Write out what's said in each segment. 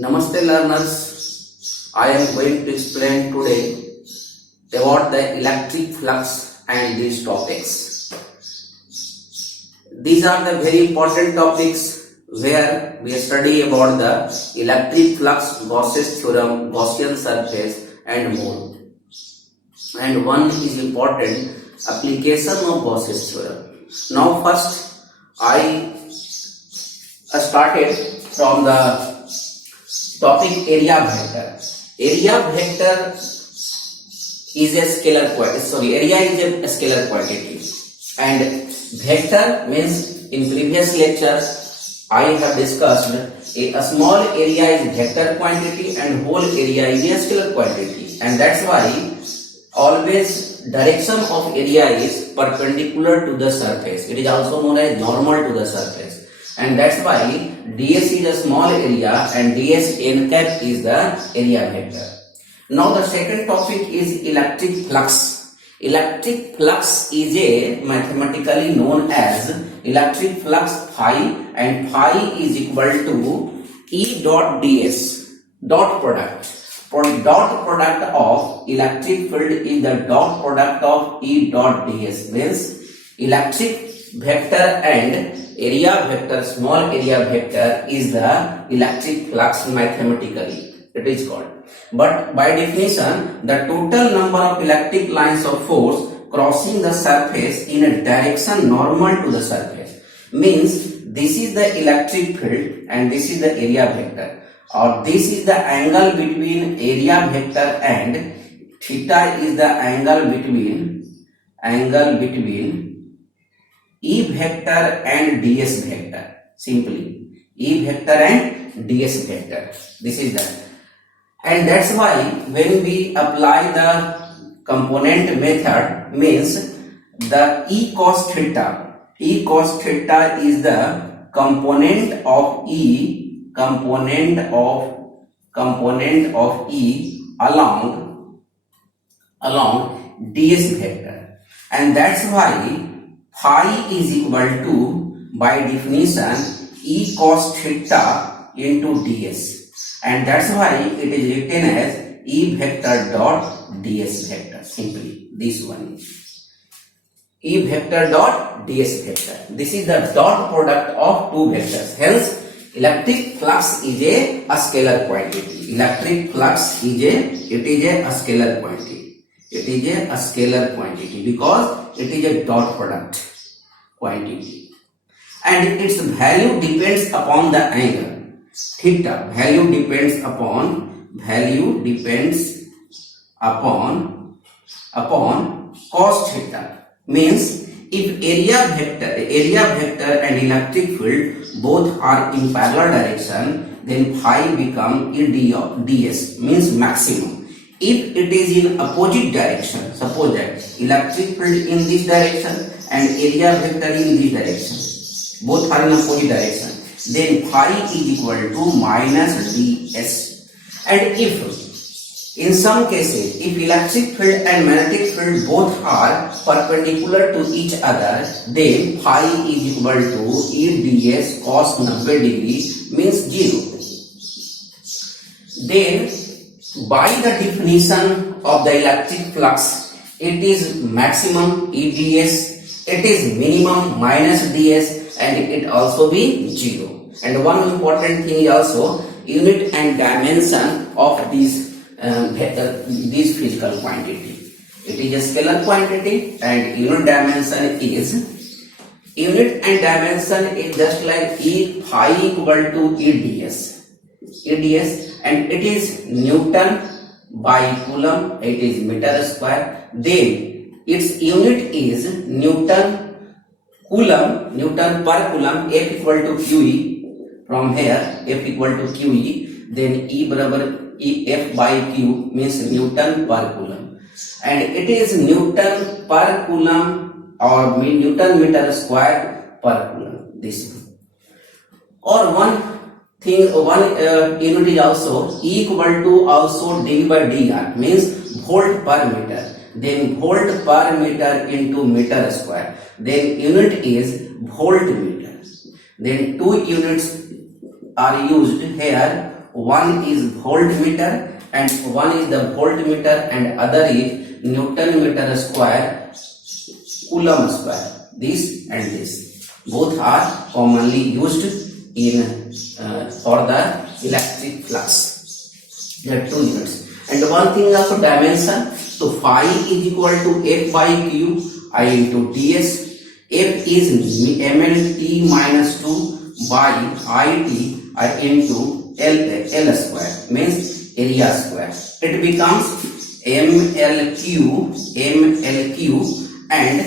Namaste learners, I am going to explain today about the electric flux and these topics. These are the very important topics where we study about the electric flux, Gauss's theorem, Gaussian surface and more. And one is important application of Gauss's theorem. Now first I started from the topic area vector. Area vector is a scalar quantity. Area is a scalar quantity, and vector means in previous lecture I have discussed a small area is vector quantity and whole area is a scalar quantity, and that's why always direction of area is perpendicular to the surface. It is also known as normal to the surface, and that's why ds is a small area and ds n cap is the area vector. Now the second topic is electric flux. Electric flux is a mathematically known as electric flux phi, and phi is equal to E dot ds dot product. For dot product of electric field is the dot product of E dot ds, means electric vector and area vector, small area vector is the electric flux mathematically, it is called. But by definition, the total number of electric lines of force crossing the surface in a direction normal to the surface means this is the electric field and this is the area vector, or this is the angle between area vector and theta is the angle between E vector and ds vector. Simply E vector and ds vector, this is that. And that's why when we apply the component method, means the E cos theta is the component of E along ds vector, and that's why phi is equal to, by definition, E cos theta into ds, and that's why it is written as E vector dot ds vector. Simply this one, E vector dot ds vector. This is the dot product of two vectors. Hence electric flux is a scalar quantity. Electric flux is a scalar quantity. It is a scalar quantity because it is a dot product quantity, and its value depends upon the angle theta. Value depends upon cos theta. Means if area vector and electric field both are in parallel direction, then phi become E of ds, means maximum. If it is in opposite direction, suppose that electric field in this direction and area vector in this direction, both are in opposite direction, then phi is equal to minus ds. And if in some cases, if electric field and magnetic field both are perpendicular to each other, then phi is equal to E ds cos 90 degree, means 0. Then by the definition of the electric flux, it is maximum E ds, it is minimum minus ds, and it also be 0. And one important thing is also unit and dimension of this physical quantity. It is a scalar quantity, and unit dimension is just like E phi equal to E ds, and it is Newton by Coulomb, it is meter square. Then its unit is Newton per Coulomb, F equal to QE. From here F equal to QE, then E barabar E F by Q, means Newton per Coulomb, and it is Newton per Coulomb or Newton meter square per Coulomb. This one. Or one unit is also E equal to also dV by dr, means volt per meter. Then volt per meter into meter square. Then unit is volt meter. Then two units are used here, one is voltmeter and one is the voltmeter and other is Newton meter square, Coulomb square. This and this both are commonly used in for the electric flux. There are 2 units. And one thing also dimension. So phi is equal to F by Q I into ds. F is mlt minus 2 by it into L square, means area square. It becomes mlq and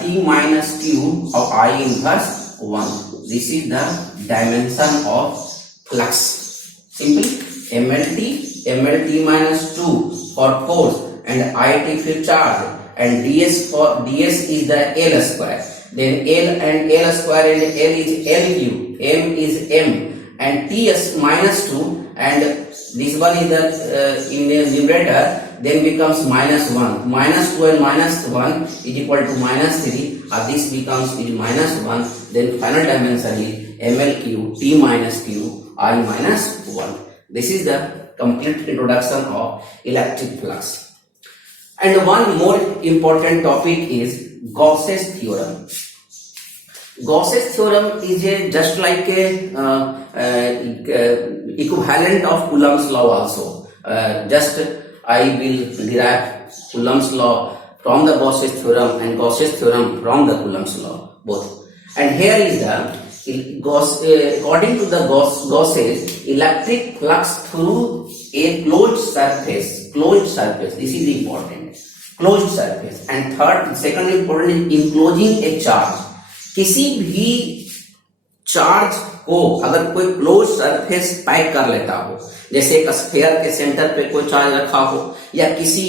t minus q of I inverse 1. This is the dimension of flux. Simply mlt minus 2 for force and it for charge, and ds is the L square. Then L and L square and L is LQ, M is M, and Ts minus 2, and this one is the in the numerator, then becomes minus 1. Minus 2 and minus 1 is equal to minus 3, this becomes minus 1. Then final dimension is MLQ, T minus Q, I minus 1. This is the complete introduction of electric flux. And one more important topic is Gauss's theorem. Gauss's theorem is just like a equivalent of Coulomb's law also. Just I will derive Coulomb's law from the Gauss's theorem and Gauss's theorem from the Coulomb's law, both. And here is the according to the Gauss's electric flux through a closed surface. This is important. Closed surface. And second important is enclosing a charge. किसी भी charge को अगर कोई close surface pack कर लेता हो, जैसे एक स्फीयर के सेंटर पे कोई चार्ज रखा हो, या किसी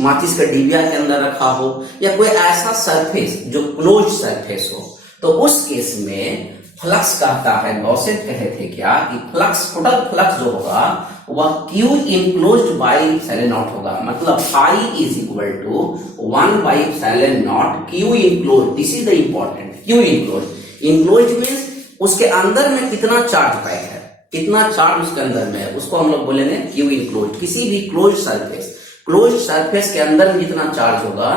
माचिस के डिबिया के अंदर रखा हो, या कोई ऐसा सरफेस जो क्लोज सरफेस हो, तो उस केस में फ्लक्स कहता है, गॉसे कहे थे क्या कि फ्लक्स, टोटल फ्लक्स जो होगा वह Q enclosed by epsilon naught होगा. मतलब phi is equal to 1 by epsilon naught Q enclosed. This is the important. Q enclosed. Enclosed means उसके अंदर में कितना चार्ज पैक है, कितना चार्ज उसके अंदर में है, उसको हम लोग बोलेंगे Q इनक्लोज्ड. किसी भी क्लोज सरफेस के अंदर में जितना चार्ज होगा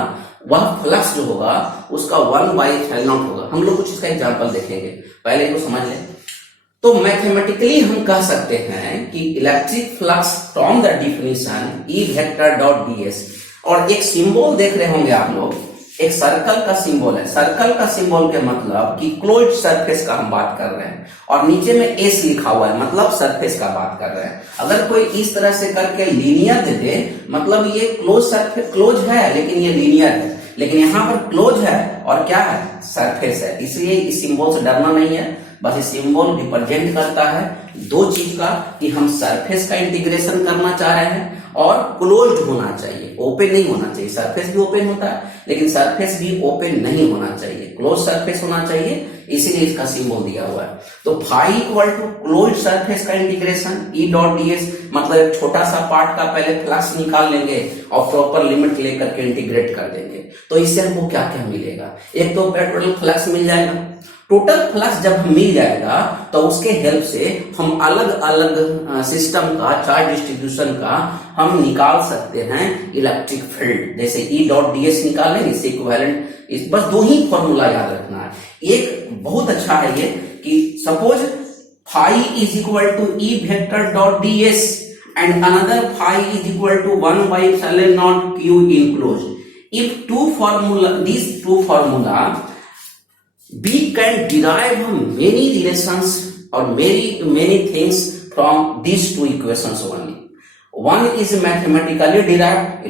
वह फ्लक्स जो होगा उसका 1 बाई एप्सिलॉन नॉट होगा. हम लोग कुछ इसका एग्जांपल देखेंगे, पहले इसको समझ लें. तो मैथमेटिकली हम कह सकते हैं कि electric flux from the definition E vector dot ds, और एक सिंबल देख रहे होंगे आप लोग, एक सर्कल का सिंबल है. सर्कल का सिंबल के मतलब कि क्लोज्ड सरफेस का हम बात कर रहे हैं, और नीचे में S लिखा हुआ है, मतलब सरफेस का बात कर रहे हैं. अगर कोई इस तरह से करके लीनियर दे दे, मतलब ये क्लोज सरफेस क्लोज है लेकिन ये लीनियर है, लेकिन यहाँ पर क्लोज है और क्या है, सरफेस है. इसलिए इस सिंबल से डरना नहीं है. बस ये सिंबल रिप्रेजेंट करता है दो चीज का, कि हम सरफेस का इंटीग्रेशन करना चाह रहे हैं और क्लोज्ड होना चाहिए, ओपन नहीं होना चाहिए. सरफेस भी ओपन होता है लेकिन सरफेस भी ओपन नहीं होना चाहिए, क्लोज सरफेस होना चाहिए, इसीलिए इसका सिंबल दिया हुआ है. तो phi equal to closed surface का इंटीग्रेशन E डॉट ds, मतलब एक छोटा सा पार्ट का पहले फ्लक्स निकाल लेंगे और प्रॉपर लिमिट लेकर के इंटीग्रेट कर देंगे. तो इससे हमको क्या क्या मिलेगा, एक तो टोटल फ्लक्स मिल जाएगा. टोटल फ्लक्स जब मिल जाएगा तो उसके हेल्प से हम अलग अलग सिस्टम का चार्ज डिस्ट्रीब्यूशन का हम निकाल सकते हैं इलेक्ट्रिक फील्ड. जैसे E डॉट ds निकालेंगे, इससे इक्विवेलेंट, बस दो ही फॉर्मूला याद रखना है. एक बहुत अच्छा है ये कि suppose phi is equal to E vector dot ds and another phi is equal to 1 by epsilon naught Q enclosed. If these two formula we can derive many relations or many things from these two equations only. One is mathematically derived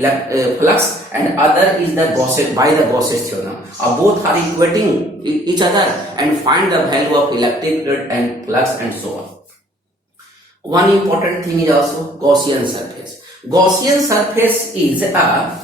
flux and other is the Gauss's theorem. Both are equating each other and find the value of electric field and flux and so on. One important thing is also Gaussian surface. Gaussian surface is a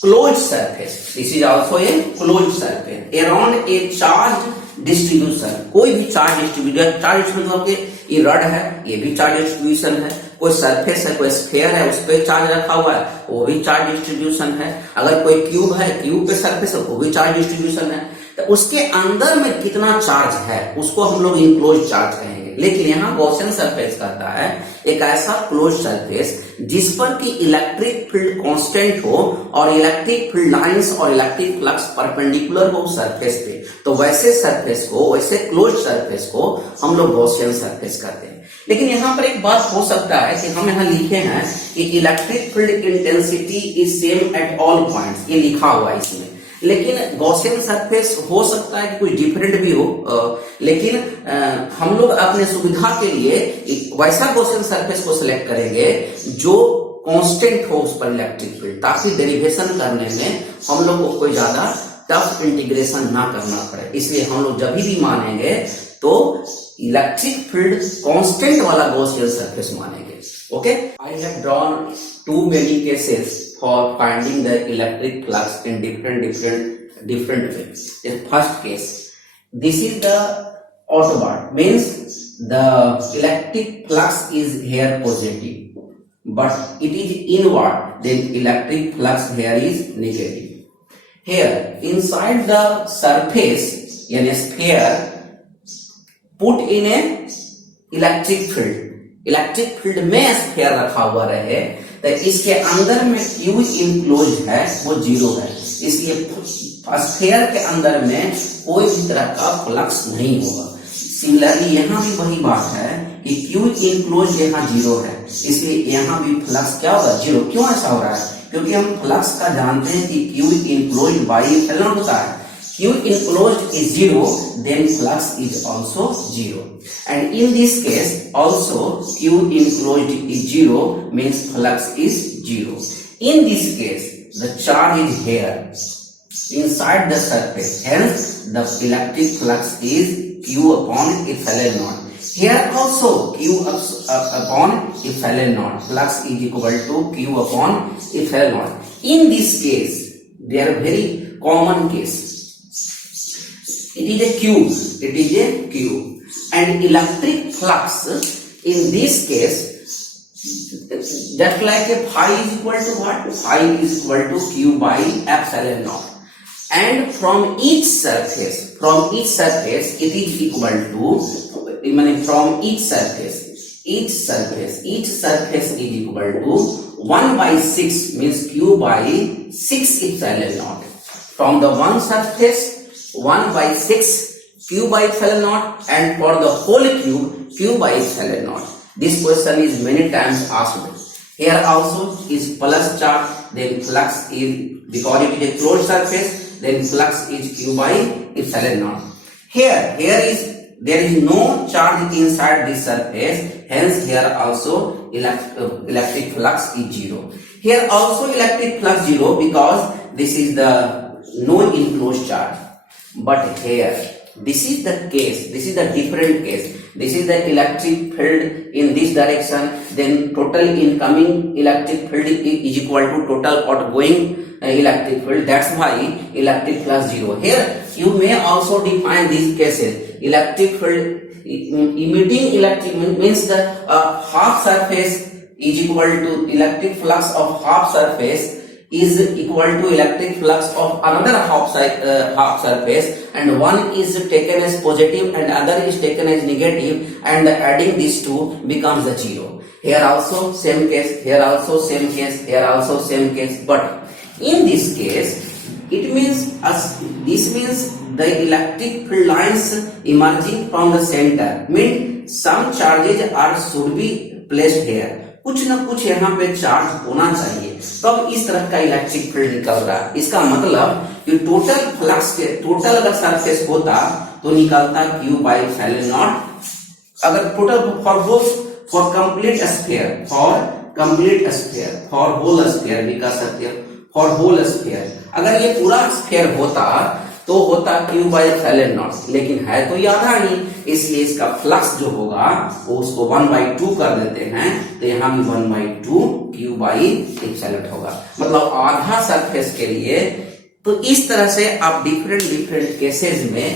closed surface. This is also a closed surface around a charge distribution. कोई भी charge distribution, charge मतलब कि ये rod है, ये भी charge distribution है. कोई सरफेस है, कोई स्फीयर है, उस पर चार्ज रखा हुआ है, वो भी चार्ज डिस्ट्रीब्यूशन है. अगर कोई क्यूब है, क्यूब पे सरफेस है, वो भी चार्ज डिस्ट्रीब्यूशन है. तो उसके अंदर में कितना चार्ज है उसको हम लोग इनक्लोज चार्ज कहेंगे. लेकिन यहाँ गॉसियन सरफेस कहता है एक ऐसा क्लोज सरफेस जिस पर कि इलेक्ट्रिक फील्ड कांस्टेंट हो और इलेक्ट्रिक फील्ड लाइंस और इलेक्ट्रिक फ्लक्स परपेंडिकुलर हो सरफेस पे, तो वैसे सरफेस को, वैसे क्लोज सरफेस को हम लोग गॉसियन सरफेस कहते हैं। लेकिन यहाँ पर एक बात हो सकता है कि हम यहाँ लिखे हैं कि electric field intensity is same at all points, ये लिखा हुआ है इसमें, लेकिन गॉसियन सरफेस हो सकता है कि कुछ डिफरेंट भी हो, लेकिन हम लोग अपने सुविधा के लिए वैसा गॉसियन सरफेस को सिलेक्ट करेंगे जो कांस्टेंट हो उस पर इलेक्ट्रिक फील्ड, ताकि डेरिवेशन करने में हम लोग को कोई ज्यादा टफ इंटीग्रेशन ना करना पड़े। इसलिए हम लोग जब भी मानेंगे तो इलेक्ट्रिक फील्ड कांस्टेंट वाला गॉसियन सरफेस मानेंगे। Okay, I have drawn too many cases for finding the electric flux in different ways. The first case, this is the outward, means the electric flux is here positive, but it is inward, then electric flux here is negative. Here inside the surface in a sphere, put in a electric field में sphere रखा हुआ रहे तो इसके अंदर में Q enclose है वो 0 है, इसलिए स्फीयर के अंदर में कोई भी तरह का फ्लक्स नहीं होगा। सिमिलरली यहाँ भी वही बात है कि Q इनक्लोज यहाँ 0 है, इसलिए यहाँ भी फ्लक्स क्या होगा 0। क्यों ऐसा हो रहा है? क्योंकि हम फ्लक्स का जानते हैं कि Q इनक्लोज बाई एप्सिलॉन होता है। Q enclosed is 0, then flux is also 0. And in this case, also Q enclosed is 0, means flux is 0. In this case, the charge is here, inside the surface. Hence, the electric flux is Q upon epsilon naught. Here also Q upon epsilon naught. Flux is equal to Q upon epsilon naught. In this case, they are very common case. It is a cube, and electric flux in this case, just like a phi is equal to what? Phi is equal to Q by epsilon naught. And from each surface it is equal to, from each surface is equal to 1 by 6, means Q by 6 epsilon naught. From the one surface 1 by 6 Q by epsilon naught, and for the whole cube Q by epsilon naught. This question is many times asked. Here also is plus charge, then flux is, because it is a closed surface, then flux is Q by epsilon naught. Here there is no charge inside this surface, hence here also electric flux is 0. Here also electric flux 0, because this is the no enclosed charge. But here, this is the case, this is the different case. This is the electric field in this direction, then total incoming electric field is equal to total outgoing electric field. That's why electric flux 0. Here, you may also define these cases. Electric field, emitting electric means the half surface is equal to electric flux of half surface is equal to electric flux of another half surface, and one is taken as positive and other is taken as negative, and adding these two becomes the 0. Here also same case, here also same case, here also same case. But in this case, it means this means the electric field lines emerging from the center, means some charges should be placed here. कुछ ना कुछ यहाँ पे charge होना चाहिए, तब इस तरह का इलेक्ट्रिक फील्ड निकल रहा है। इसका मतलब कि टोटल फ्लक्स के टोटल अगर सरफेस होता तो निकलता Q by epsilon naught। अगर total for complete sphere, for whole sphere भी कर सकते हो, फॉर होल स्फीयर अगर ये पूरा स्फीयर होता तो होता Q by epsilon naught, लेकिन है तो ये आधा ही, इसलिए इसका फ्लक्स जो होगा वो उसको 1/2 कर देते हैं, तो यहाँ भी 1/2 Q by epsilon होगा, मतलब आधा सरफेस के लिए। तो इस तरह से आप डिफरेंट केसेस में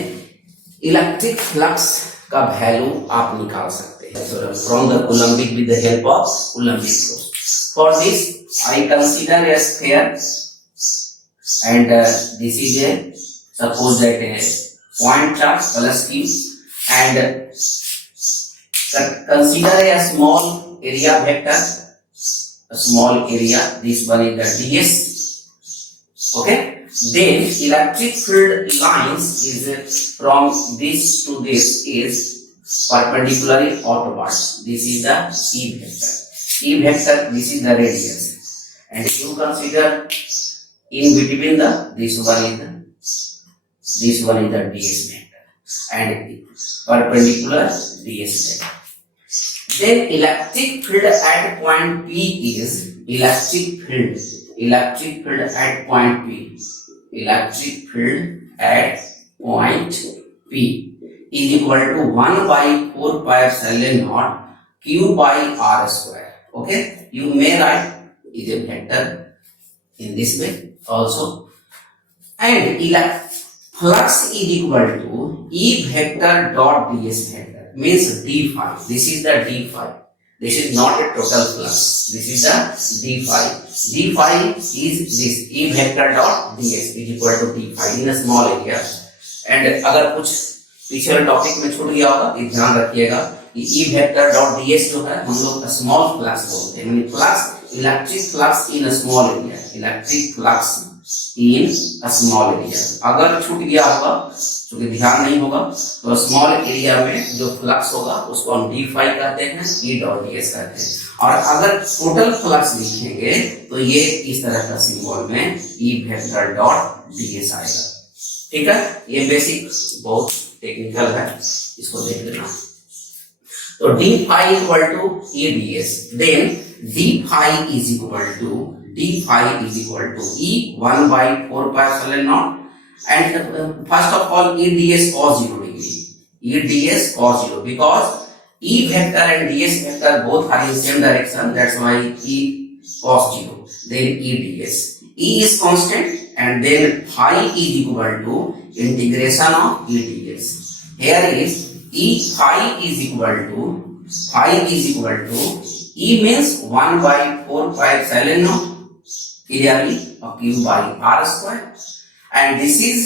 इलेक्ट्रिक फ्लक्स का वैल्यू आप निकाल सकते हैं from the Coulombic with the help of Coulombic force. For this I consider a sphere and this is a suppose that a point charge plus Q, and Consider a small area vector, a small area, this one is the ds. Okay, then electric field lines is from this to this is perpendicularly outwards. This is the E vector. E vector, this is the radius, and you consider in between the this one is the ds vector and perpendicular ds vector. Then electric field at point P is electric field at point P. Electric field at point P is equal to 1 by 4 pi epsilon naught q by r square. Okay, you may write is a vector in this way also, and flux is equal to E vector dot ds vector, means d phi. This is the d phi. This is not a total flux. This is the d phi. D phi is this E vector dot ds is equal to d phi in a small area. And अगर कुछ पिछले topic में छूट गया होगा, ये ध्यान रखिएगा कि E vector dot ds जो है हम लोग स्मॉल फ्लक्स बोलते हैं, यानी flux, electric flux in a small area, electric flux in a small area. अगर छूट गया होगा, क्योंकि ध्यान नहीं होगा, तो स्मॉल एरिया में जो फ्लक्स होगा उसको हम डी फाई कहते हैं, ई डॉट ds कहते हैं. और अगर टोटल फ्लक्स लिखेंगे तो ये इस तरह का सिंबल में ई वेक्टर डॉट ds आएगा. ठीक है, ये बेसिक बहुत टेक्निकल है, इसको देख लेना. तो D phi equal to E ds, then D phi is equal to e 1 by 4 pi epsilon naught, and first of all e ds cos 0 degree, e ds cos 0, because e vector and ds vector both are in same direction, that's why e cos 0. Then e ds, e is constant, and then phi is equal to integration of e ds. Here is e phi is equal to e means 1 by 4 pi epsilon naught clearly of q by r square, and this is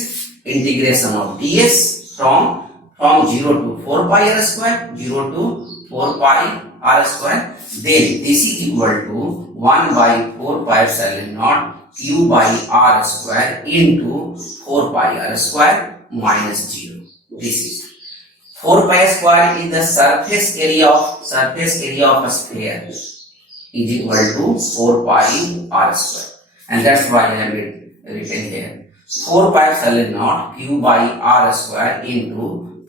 integration of ds from 0 to 4 pi r square, 0 to 4 pi r square. Then this is equal to 1 by 4 pi epsilon naught q by r square into 4 pi r square minus 0. This is 4 pi square is the surface area of a sphere is equal to 4 pi r square, and that's why I have written here 4 pi epsilon naught q by r square into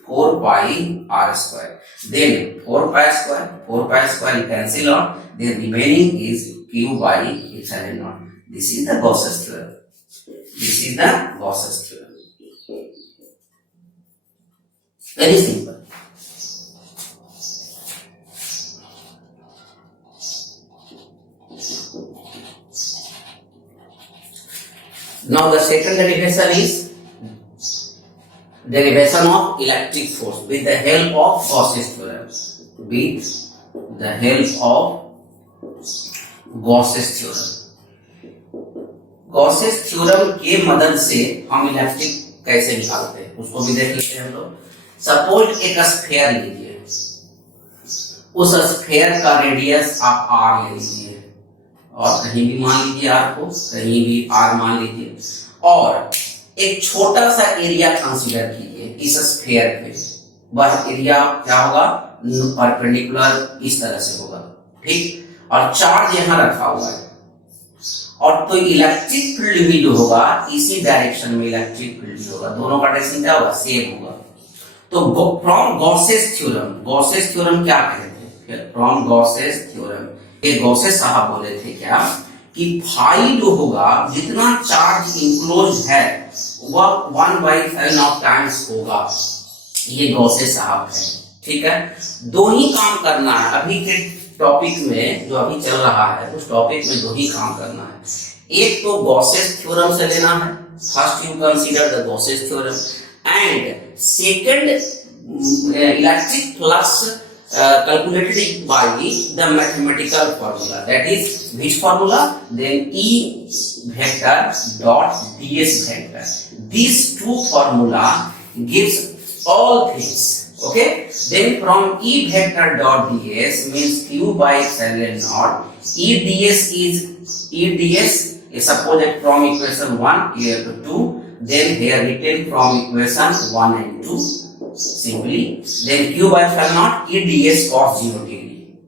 4 pi r square. Then 4 pi square you cancel out, the remaining is q by epsilon naught. This is the Gauss's theorem. Very simple. Now the second derivation is derivation of electric force with the help of Gauss's theorem. Gauss's theorem के मदद से हम electric कैसे निकालते हैं उसको भी देख लेते हैं हम लोग. सपोज एक स्फीयर लीजिए, उस स्फीयर का रेडियस आप r ले लीजिए, और कहीं भी मान लीजिए r को, कहीं भी r मान लीजिए, और एक छोटा सा एरिया कंसीडर कीजिए इस स्फीयर पे. वह एरिया क्या होगा, परपेंडिकुलर इस तरह से होगा, ठीक, और चार्ज यहाँ रखा हुआ है, और तो इलेक्ट्रिक फील्ड भी जो होगा इसी डायरेक्शन में इलेक्ट्रिक फील्ड भी होगा, दोनों का डायरेक्शन क्या होगा, सेम होगा. तो फ्रॉम गॉसेस थ्योरम क्या कहते हैं, फ्रॉम गॉसेस थ्योरम ये गॉसेस साहब बोले थे क्या कि फाई जो होगा, जितना चार्ज इंक्लोज है वह 1 by epsilon naught टाइम्स होगा. ये गॉसेस साहब है, ठीक है. दो ही काम करना है अभी के टॉपिक में, जो अभी चल रहा है उस टॉपिक में दो ही काम करना है. एक तो गॉसेस थ्योरम से लेना है, first you consider the Gauss's theorem, and second electric flux calculated by the mathematical formula, that is which formula, then E vector dot ds vector. These two formula gives all things Okay, then from E vector dot ds means q by epsilon naught. E ds is supposed from equation 1 here to 2, then here written from equation 1 and 2 simply, then q by epsilon naught E ds cos 0 degree,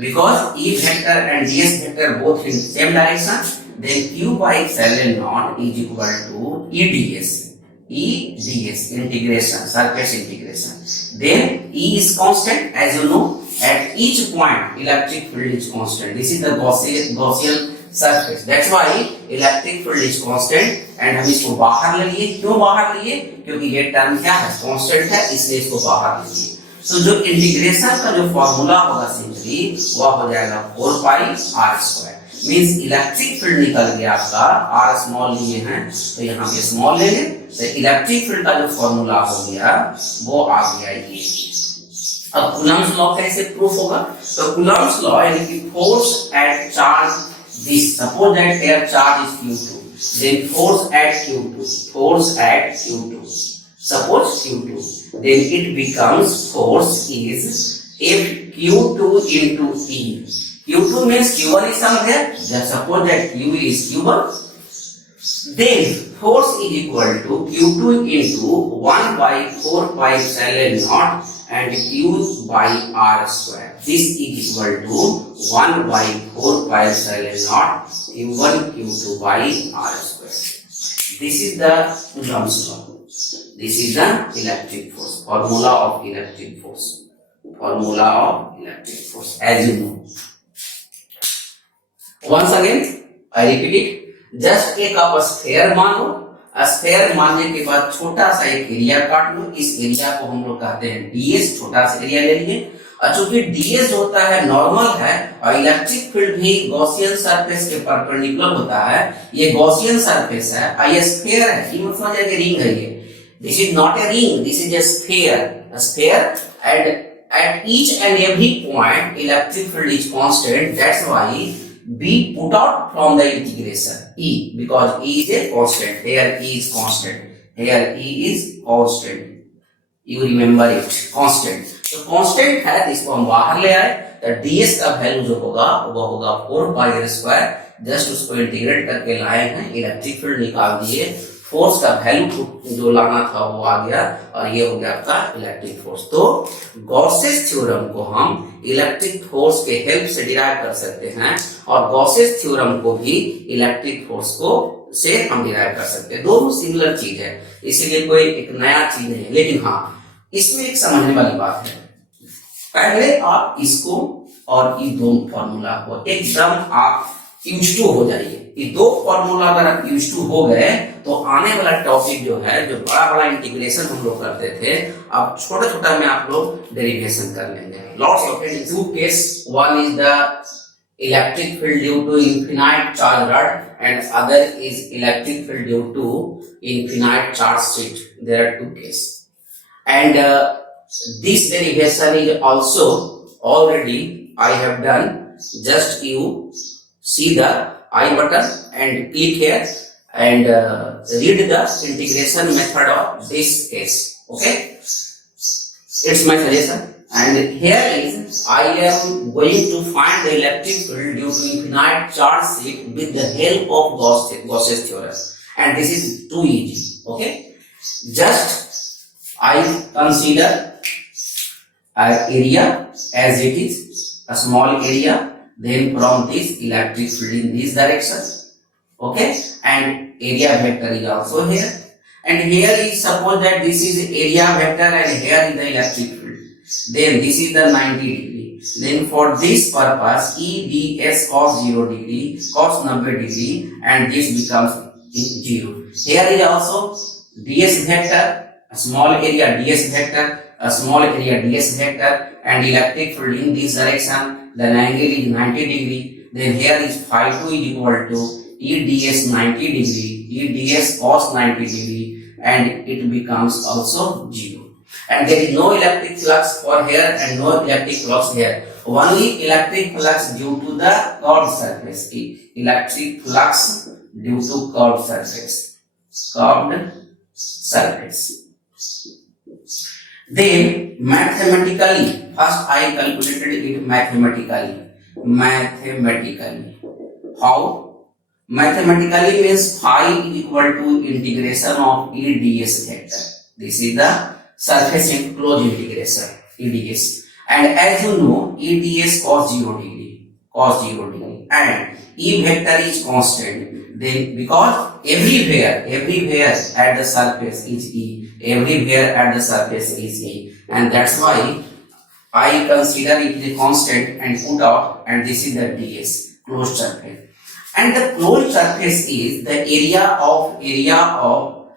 because E vector and ds vector both in same direction, then q by epsilon naught is equal to EDS integration, surface integration. Then E is constant, as you know, at each point electric field is constant. This is the Gaussian surface. That's why electric field is constant. And हम इसको बाहर ले लिए. क्यों बाहर लिए? क्योंकि ये टर्म क्या है? कांस्टेंट है, इसलिए इसको बाहर ले लिए. तो जो इंटीग्रेशन का जो फॉर्मूला होगा सिंपली वह हो जाएगा 4 pi r square. Means electric field निकल गया आपका, r स्मॉल लिए हैं तो यहाँ पे स्मॉल ले लें, तो इलेक्ट्रिक फील्ड का जो फॉर्मूला हो गया वो आ गया ये. अब कूलम्ब्स लॉ कैसे प्रूफ होगा? तो कूलम्ब्स लॉ यानी कि force at charge this, suppose that here charge is q2, then force at q2, suppose q2, then it becomes force is if q2 into e. q2 means q1 is somewhere, just suppose that q is q1, then force is equal to q2 into 1 by 4 pi epsilon naught and q by r square. This is equal to 1 by 4 pi epsilon naught q1 q2 by r square. This is the Coulomb's law. This is the electric force, formula of electric force. Formula of electric force, as you know. Once again, I repeat it. Just एक आप sphere मानो, sphere मानने के बाद छोटा सा एक area काट लो. इस एरिया को हम लोग कहते हैं ds, छोटा सा एरिया ले लिए. और चूंकि ds होता है नॉर्मल है और इलेक्ट्रिक फील्ड भी गॉसियन सरफेस के परपेंडिकुलर होता है, ये गॉसियन सरफेस है और ये स्फेयर है. ये मत समझिए कि रिंग है ये. This is not a ring, this is a sphere. Sphere and at each and every point electric field is constant. That's why be put out from the integration E, because E is a constant. Here E is constant. Here E is constant. You remember it, constant. तो constant है, इसको हम बाहर ले आए, तो ds का value जो होगा वो होगा 4 पाई r स्क्वायर. जस्ट उसको इंटीग्रेट करके लाए हैं, इलेक्ट्रिक फील्ड निकाल दिए, फोर्स का वैल्यू जो लाना था वो आ गया और ये हो गया आपका इलेक्ट्रिक फोर्स. तो गॉसेस थ्योरम को हम इलेक्ट्रिक फोर्स के हेल्प से डिराइव कर सकते हैं और गॉसेस थ्योरम को भी इलेक्ट्रिक फोर्स को से हम डिराइव कर सकते हैं. दोनों सिमिलर चीज है, इसीलिए कोई एक नया चीज नहीं है. लेकिन हाँ, इसमें एक समझने वाली बात है. पहले आप इसको और ये दोनों फॉर्मूला को एकदम आप यूज टू हो जाइए. ये दो फॉर्मूला अगर आप यूज टू हो गए तो आने वाला टॉपिक जो है, जो बड़ा बड़ा इंटीग्रेशन हम लोग करते थे, अब छोटा छोटा में आप लोग डेरिवेशन कर लेंगे. Lots of it. Two case, one is the electric field due to infinite charge rod and other is electric field due to infinite charge sheet. There are two cases, and this derivation is also already I have done. Just you see the I button and click here and read the integration method of this case. Okay, it's my suggestion. And here is I am going to find the electric field due to infinite charge sheet with the help of Gauss's theorem, and this is too easy. Okay, just I consider an area as it is, a small area. Then from this electric field in this direction. Okay, and area vector is also here, and here is suppose that this is area vector and here is the electric field. Then this is the 90 degree. Then for this purpose E ds cos 0 degree, cos 90 degree, and this becomes 0. Here is also ds vector, a small area ds vector, a small area ds vector, and electric field in this direction. Then angle is 90 degree. Then here is phi 2 is equal to E ds 90 degree, E ds cos 90 degree, and it becomes also 0. And there is no electric flux for here and no electric flux here. Only electric flux due to the curved surface. Electric flux due to curved surface. Curved surface. Then mathematically, first I calculated it mathematically. Mathematically, how? Mathematically means phi is equal to integration of E ds vector. This is the surface enclosed integration EDS. And as you know, EDS cos 0 degree, and E vector is constant. Then because everywhere at the surface is E, everywhere at the surface is E, and that's why I consider it the constant and put out, and this is the ds, closed surface. And the closed surface is the area of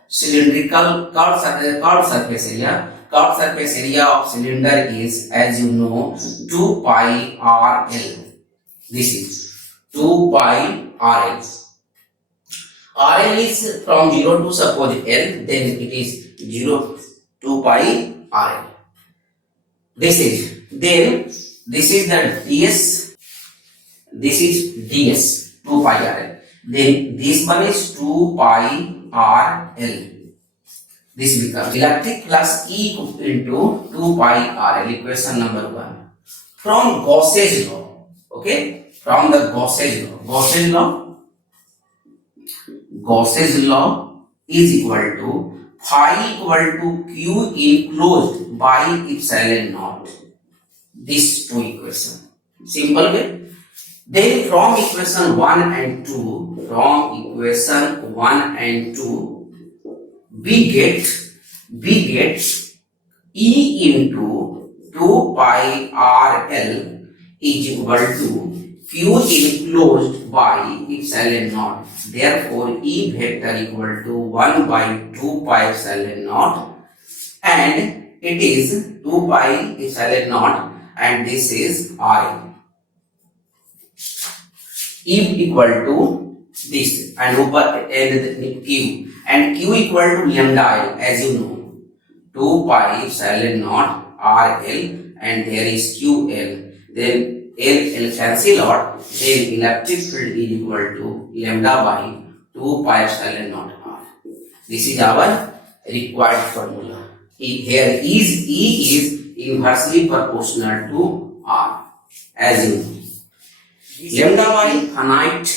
cylindrical curved surface area. Curved surface area of cylinder is, as you know, 2 pi RL. This is 2 pi RL. RL is from 0 to suppose L, then it is 0 2 pi RL. This is the ds, this is ds 2 pi RL. Then this one is 2 pi RL. This becomes electric flux E into 2 pi RL, equation number 1. From Gauss's law, okay? From the Gauss's law is equal to phi equal to Q enclosed by epsilon naught. These two equations. Simple way. Then from equation 1 and 2, we get E into 2 pi RL is equal to Q enclosed by epsilon naught. Therefore, E vector equal to 1 by 2 pi epsilon naught, and it is 2 pi epsilon naught, and this is RL. E equal to this, and Q, and Q equal to lambda L, as you know, 2 pi epsilon naught RL, and there is QL. Then L cancel out, then electric field is equal to lambda by 2 pi epsilon naught R. This is our required formula. Here E is inversely proportional to R, as you know. Lambda by infinite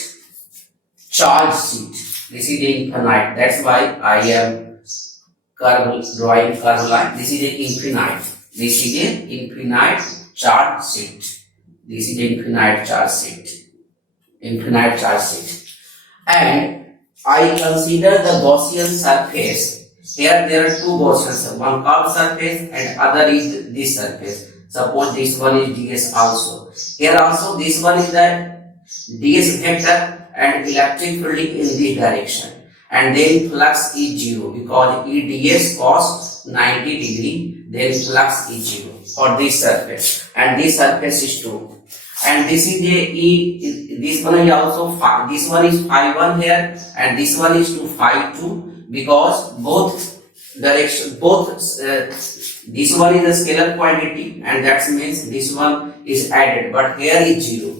charge sheet. This is the infinite. That's why I am drawing curve line. This is the infinite. This is the infinite charge sheet. This is the infinite charge sheet. And I consider the Gaussian surface. Here there are two Gaussian, one curved surface and other is this surface. Suppose this one is ds also. Here also this one is the ds vector and electric field in this direction. And then flux is 0 because eds cos 90 degree, then flux is 0 for this surface, and this surface is 2. And this is the this one is also phi. This one is phi 1 here, and this one is to phi 2, because both direction, this one is a scalar quantity, and that means this one is added, but here is 0.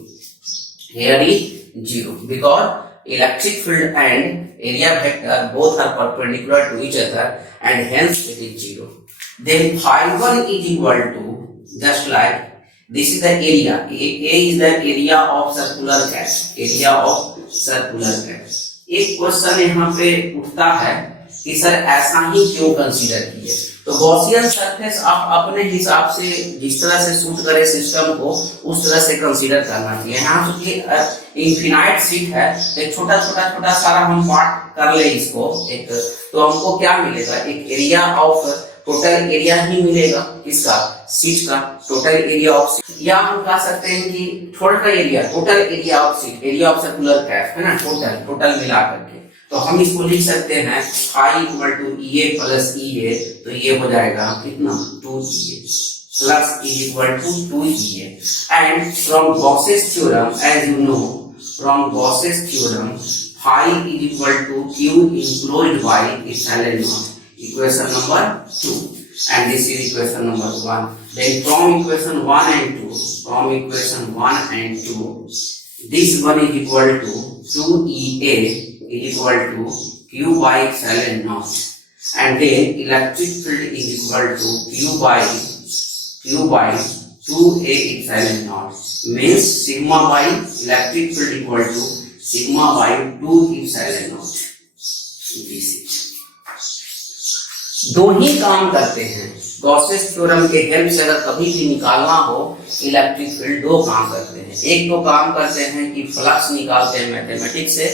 Here is 0 because electric field and area vector both are perpendicular to each other, and hence it is 0. Then phi 1 is equal to, just like this is the area. A is the area of circular cat. एक question यहाँ पे उठता है कि sir ऐसा ही क्यों consider किए? तो गॉसियन सरफेस आप अपने हिसाब से जिस तरह से सूट करे सिस्टम को उस तरह से कंसीडर करना चाहिए। यहाँ चूंकि इनफिनाइट शीट है, एक छोटा सारा हम पार्ट कर ले इसको एक, तो हमको क्या मिलेगा? एक एरिया ऑफ टोटल एरिया ही मिलेगा, किसका? शीट का टोटल एरिया ऑफ शीट, या हम कह सकते हैं कि total area of sheet, area of circular cap है ना, टोटल मिला करके। तो हम इसको लिख सकते हैं phi equal to E A plus E A, तो ये हो जाएगा कितना? Two E A plus E equal to two E A. And from Gauss's theorem, as you know, from Gauss's theorem phi is equal to q enclosed by epsilon naught, equation number 2, and this is equation number 1. Then from equation 1 and 2, this one is equal to 2EA is equal to Q by epsilon naught. and then electric field is equal to Q by 2A epsilon naught, means sigma by electric field equal to sigma by 2 epsilon naught. दो ही काम करते हैं Gauss's theorem के help से। अगर कभी भी निकालना हो इलेक्ट्रिक फील्ड, दो काम करते हैं। एक तो काम करते हैं कि फ्लक्स निकालते हैं मैथमेटिक्स से,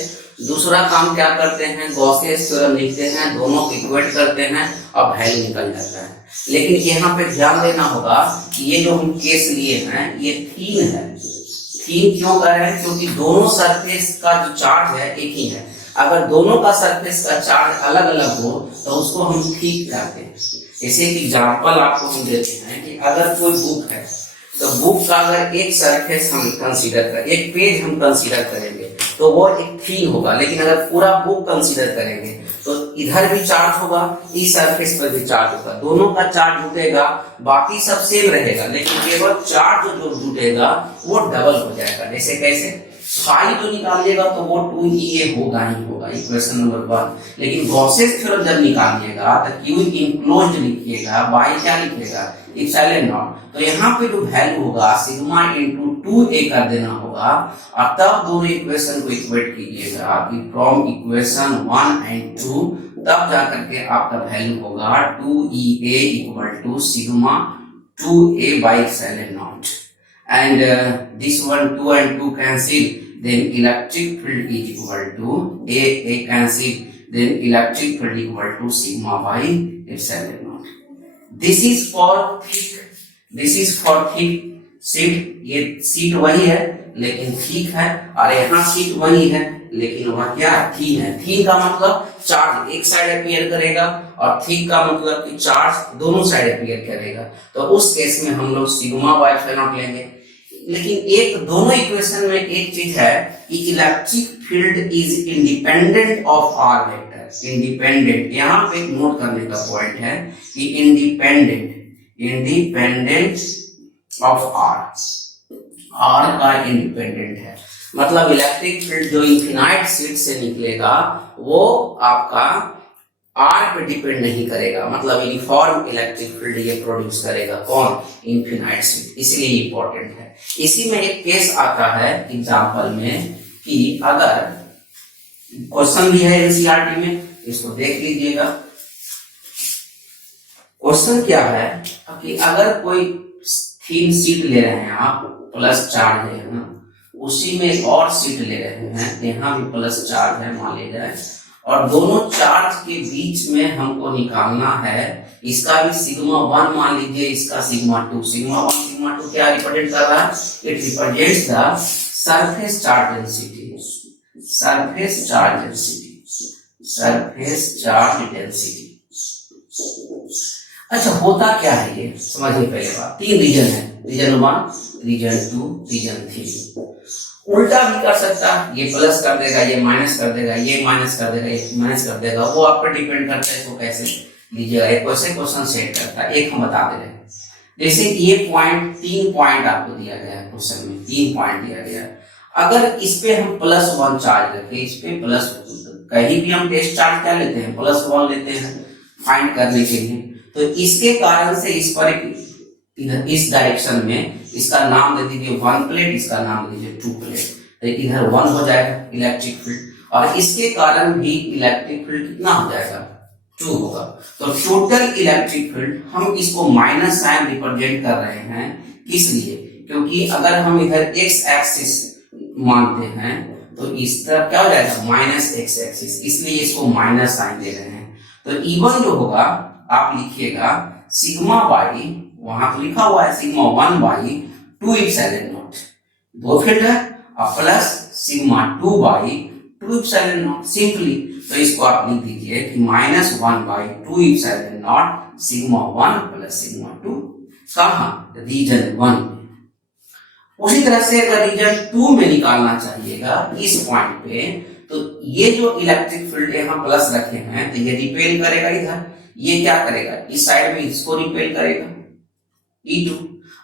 दूसरा काम क्या करते हैं, गॉसेस थ्योरम लिखते हैं, दोनों को इक्वेट करते हैं और वैल्यू निकल जाता है। लेकिन यहाँ पे ध्यान देना होगा कि ये जो हम केस लिए हैं ये थीन है। थीन क्यों कर रहे हैं, क्योंकि दोनों सरफेस का जो चार्ज है एक ही है। अगर दोनों का सरफेस का चार्ज अलग अलग हो तो उसको हम ठीक करते हैं। जैसे कि एग्जांपल आपको हम देते हैं कि अगर कोई बुक है तो बुक का अगर एक सरफेस हम कंसीडर करें, एक पेज हम कंसीडर करेंगे तो वो एक थीन होगा। लेकिन अगर पूरा बुक कंसीडर करेंगे तो इधर भी चार्ज होगा, इस सरफेस पर भी चार्ज होगा, दोनों का चार्ज जुटेगा, बाकी सब सेम रहेगा, लेकिन केवल चार्ज जो जुटेगा वो डबल हो जाएगा। जैसे कैसे, फाई जो निकालिएगा तो वो 2EA होगा ही होगा, इक्वेशन नंबर 1। लेकिन गॉसेस थ्योरम जब निकालिएगा तो Q इनक्लोज्ड लिखिएगा, बाई क्या लिखिएगा, इप्सिलॉन नॉट। तो यहाँ पे जो वैल्यू होगा सिग्मा इनटू 2A कर देना होगा और तब दोनों इक्वेशन को इक्वेट कीजिएगा कि फ्रॉम इक्वेशन 1 एंड 2, तब जाकर के आपका वैल्यू होगा 2EA equal to sigma 2A by epsilon naught. And this one 2 and 2 cancel, then electric field is equal to A cancel, then electric field equal to sigma by epsilon naught. This is for thick sheet। ये sheet वही है लेकिन thick है, और यहाँ sheet वही है लेकिन वह क्या थीन है। थीन का मतलब चार्ज एक साइड अपीयर करेगा और थिक का मतलब कि चार्ज दोनों साइड अपीयर करेगा। तो उस केस में हम लोग सिग्मा बाय एप्सिलॉन नॉट लेंगे। लेकिन एक दोनों इक्वेशन में एक चीज है कि electric field is independent of R vector. Independent, यहाँ पे एक नोट करने का पॉइंट है कि इंडिपेंडेंट ऑफ आर का इंडिपेंडेंट है। मतलब इलेक्ट्रिक फील्ड जो इनफिनाइट शीट से निकलेगा वो आपका आर पे डिपेंड नहीं करेगा। मतलब यूनिफॉर्म इलेक्ट्रिक फील्ड ये प्रोड्यूस करेगा, कौन, इनफिनाइट शीट। इसलिए इंपॉर्टेंट है। इसी में एक केस आता है एग्जांपल में कि अगर क्वेश्चन भी है एनसीईआरटी में, इसको देख लीजिएगा। क्वेश्चन क्या है कि अगर कोई थीन शीट ले रहे हैं आप, प्लस चार्ज है ना, उसी में एक और शीट ले रहे हैं, यहाँ भी प्लस चार्ज है मान लीजिए, और दोनों चार्ज के बीच में हमको निकालना है। इसका भी सिग्मा 1 मान लीजिए, इसका सिग्मा 2। सिग्मा 1 सिग्मा 2 क्या रिप्रेजेंट कर रहा है, it represents the surface charge density. Surface charge density. अच्छा, होता क्या है ये समझिए पहले बात। 3 रीजन है, रीजन 1, रीजन 2, रीजन 3। उल्टा भी कर सकता है, ये प्लस कर देगा, ये माइनस कर देगा, ये माइनस कर देगा, ये माइनस कर देगा, वो आप पर डिपेंड करता है। इसको कैसे लीजिएगा, एक वैसे क्वेश्चन सेट करता है। एक हम बता दे रहे हैं, जैसे ये पॉइंट, 3 पॉइंट आपको दिया गया है क्वेश्चन में, 3 पॉइंट दिया गया है। अगर इस पे हम +1 चार्ज रखें, इस पे प्लस, कहीं भी हम टेस्ट चार्ज क्या लेते हैं, +1 लेते हैं फाइंड करने के लिए। तो इसके कारण से इस पर इधर इस डायरेक्शन में इसका नाम दे दीजिए 1 प्लेट, इसका नाम दे दीजिए 2 प्लेट। तो इधर 1 हो जाएगा इलेक्ट्रिक फील्ड, और इसके कारण भी इलेक्ट्रिक फील्ड कितना हो जाएगा, 2 होगा। तो टोटल इलेक्ट्रिक फील्ड हम इसको माइनस साइन रिप्रेजेंट कर रहे हैं, किस लिए, क्योंकि अगर हम इधर x एक्सिस मानते हैं तो इस तरफ क्या हो जाएगा, -x एक्सिस, इसलिए इसको माइनस साइन दे रहे हैं। तो इवन जो होगा आप लिखिएगा सिग्मा बाई, वहां तो लिखा हुआ है सिग्मा 1 बाई 2 इप्सिलॉन नॉट, दो फील्ड है, और plus sigma 2 by 2 epsilon not simply. तो इसको आप लिख दीजिए कि -1 by 2 epsilon not sigma 1 plus sigma 2, कहां, रीजन 1 में। उसी तरह से अगर रीजन 2 में निकालना चाहिएगा इस पॉइंट पे, तो ये जो इलेक्ट्रिक फील्ड यहाँ प्लस रखे हैं तो ये रिपेल करेगा इधर, ये क्या करेगा, इस साइड में इसको रिपेल करेगा E2।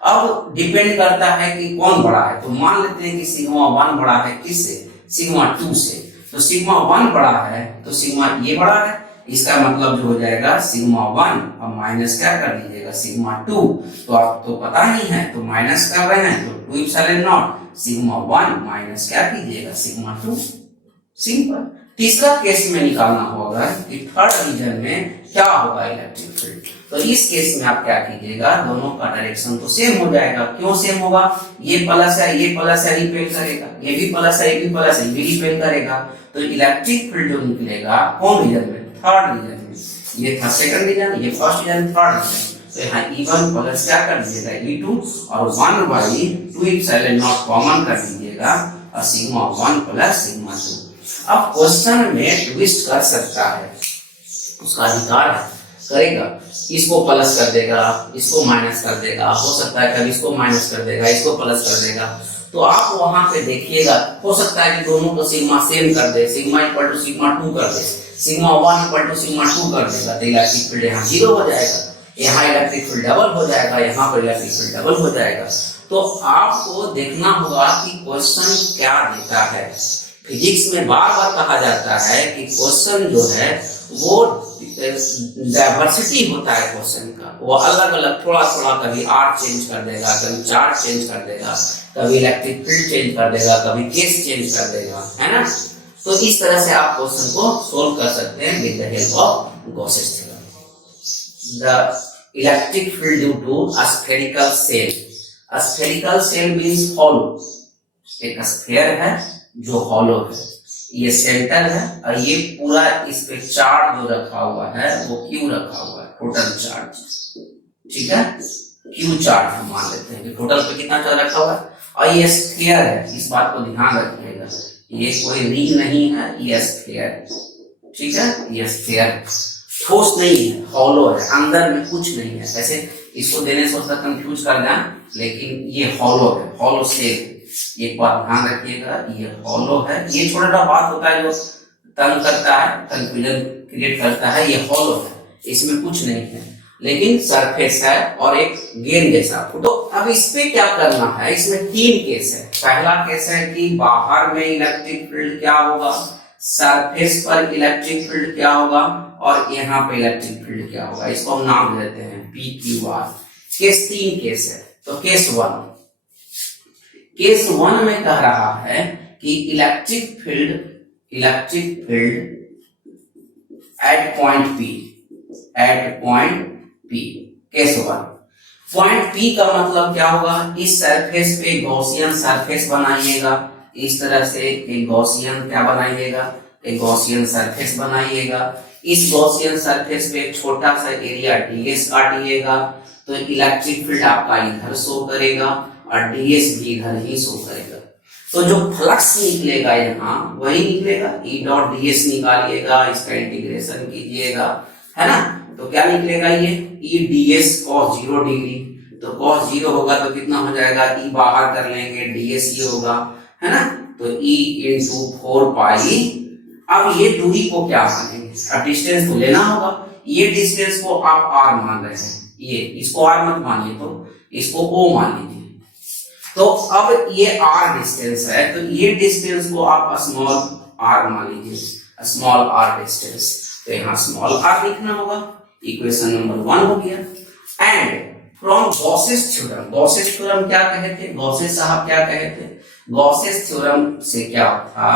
अब डिपेंड करता है कि कौन बड़ा है, तो मान लेते हैं कि सिग्मा 1 बड़ा है किससे, सिग्मा 2 से। तो सिग्मा 1 बड़ा है तो सिग्मा ये बड़ा है, इसका मतलब जो हो जाएगा सिग्मा 1 और माइनस क्या कर दीजिएगा सिग्मा 2। तो आप तो पता नहीं है तो माइनस कर रहे हैं तो 2 इप्सिलॉन नॉट सिग्मा 1 माइनस क्या कीजिएगा सिग्मा 2। सिंपल। तीसरा केस में निकालना होगा कि थर्ड रीजन में क्या होगा इलेक्ट्रिक फील्ड। तो इस केस में आप क्या कीजिएगा दोनों का डायरेक्शन तो सेम हो जाएगा। क्यों सेम होगा? ये प्लस है रिपेल करेगा, ये भी प्लस है ये भी प्लस है ये भी रिपेल करेगा। तो इलेक्ट्रिक फील्ड जो निकलेगा कौन रीजन में? थर्ड रीजन में। ये था सेकंड रीजन, ये फर्स्ट रीजन, थर्ड रीजन। तो यहाँ E1 प्लस क्या कर दीजिएगा E2 और 1/2 इप्सिलॉन नॉट कॉमन कर दीजिएगा और सिग्मा 1 प्लस सिग्मा 2। अब क्वेश्चन में ट्विस्ट कर सकता है, उसका अधिकार है, करेगा। इसको प्लस कर देगा, इसको माइनस कर देगा, हो सकता है कभी इसको माइनस कर देगा, इसको प्लस कर देगा। तो आप वहां पे देखिएगा, हो सकता है कि दोनों को सिग्मा सेम कर दे, सिग्मा इक्वल टू सिग्मा 2 कर दे, सिग्मा 1 इक्वल टू सिग्मा 2 कर देगा। तो इलेक्ट्रिक फील्ड यहाँ 0 हो जाएगा, यहाँ इलेक्ट्रिक फील्ड डबल हो जाएगा, यहाँ पर इलेक्ट्रिक फील्ड डबल हो जाएगा। तो आपको देखना होगा कि क्वेश्चन क्या देता है। फिजिक्स में बार बार कहा जाता है कि क्वेश्चन जो है वो डाइवर्सिटी होता है क्वेश्चन का, वो अलग अलग थोड़ा थोड़ा कभी आर चेंज कर देगा, कभी चार्ज चेंज कर देगा, कभी इलेक्ट्रिक फील्ड चेंज कर देगा, कभी केस चेंज कर देगा, है ना। तो इस तरह से आप क्वेश्चन को सोल्व कर सकते हैं with the help of Gauss's theorem. The electric field due to a spherical shell. A spherical shell means hollow. एक स्फीयर है जो हॉलो है, ये सेंटर है और ये पूरा इस पे चार्ज जो रखा हुआ है वो क्यू रखा हुआ है, टोटल चार्ज, ठीक है। क्यू चार्ज हम मान लेते हैं कि टोटल पे कितना चार्ज रखा हुआ है। और ये स्फीयर है, इस बात को ध्यान रखिएगा, ये कोई रिंग नहीं है, ये स्फीयर, ठीक है। ये स्फीयर ठोस नहीं है, हॉलो है, अंदर में कुछ नहीं है। ऐसे इसको देने से उसका कंफ्यूज कर जाए, लेकिन ये हॉलो है, हॉलो सेल। एक बात ध्यान रखिएगा, ये हॉलो है। ये छोटा सा बात होता है जो तंग करता है, कंफ्यूजन क्रिएट करता है। ये हॉलो है, इसमें कुछ नहीं है, लेकिन सरफेस है और एक गेंद जैसा। तो अब इस पे क्या करना है, इसमें 3 केस है। पहला केस है कि बाहर में इलेक्ट्रिक फील्ड क्या होगा, सरफेस पर इलेक्ट्रिक फील्ड क्या होगा और यहाँ पे इलेक्ट्रिक फील्ड क्या होगा। इसको हम नाम देते हैं PQR। केस 3 केस है। तो केस 1 में कह रहा है कि electric field at point P। Case 1 point P का मतलब क्या होगा, इस सरफेस पे गॉसियन सरफेस बनाइएगा। इस तरह से एक गॉसियन क्या बनाइएगा, एक गॉसियन सरफेस बनाइएगा। इस गॉसियन सरफेस पे एक छोटा सा एरिया ds काटिएगा, तो इलेक्ट्रिक फील्ड आपका इधर शो करेगा और ds भी इधर ही शो करेगा। तो जो फ्लक्स निकलेगा यहाँ वही निकलेगा। E.ds निकालिएगा, इसका इंटीग्रेशन कीजिएगा, है ना। तो क्या निकलेगा, ये E.ds cos 0 डिग्री। तो cos 0 होगा तो कितना हो जाएगा, E बाहर कर लेंगे, ds ये होगा, है ना। तो E इंटू 4 पाई। अब ये दूरी को क्या मानेंगे, अब डिस्टेंस तो लेना होगा। ये डिस्टेंस को आप r मान रहे हैं, ये इसको r मत मानिए, तो इसको o मान लीजिए। तो अब ये r डिस्टेंस है, तो ये डिस्टेंस को आप स्मॉल r मान लीजिए, स्मॉल r डिस्टेंस। तो यहाँ स्मॉल r लिखना होगा। इक्वेशन नंबर 1 हो गया। एंड फ्रॉम गॉसेस थ्योरम क्या कहे थे, गॉसेस साहब क्या कहे थे, गॉसेस थ्योरम से क्या था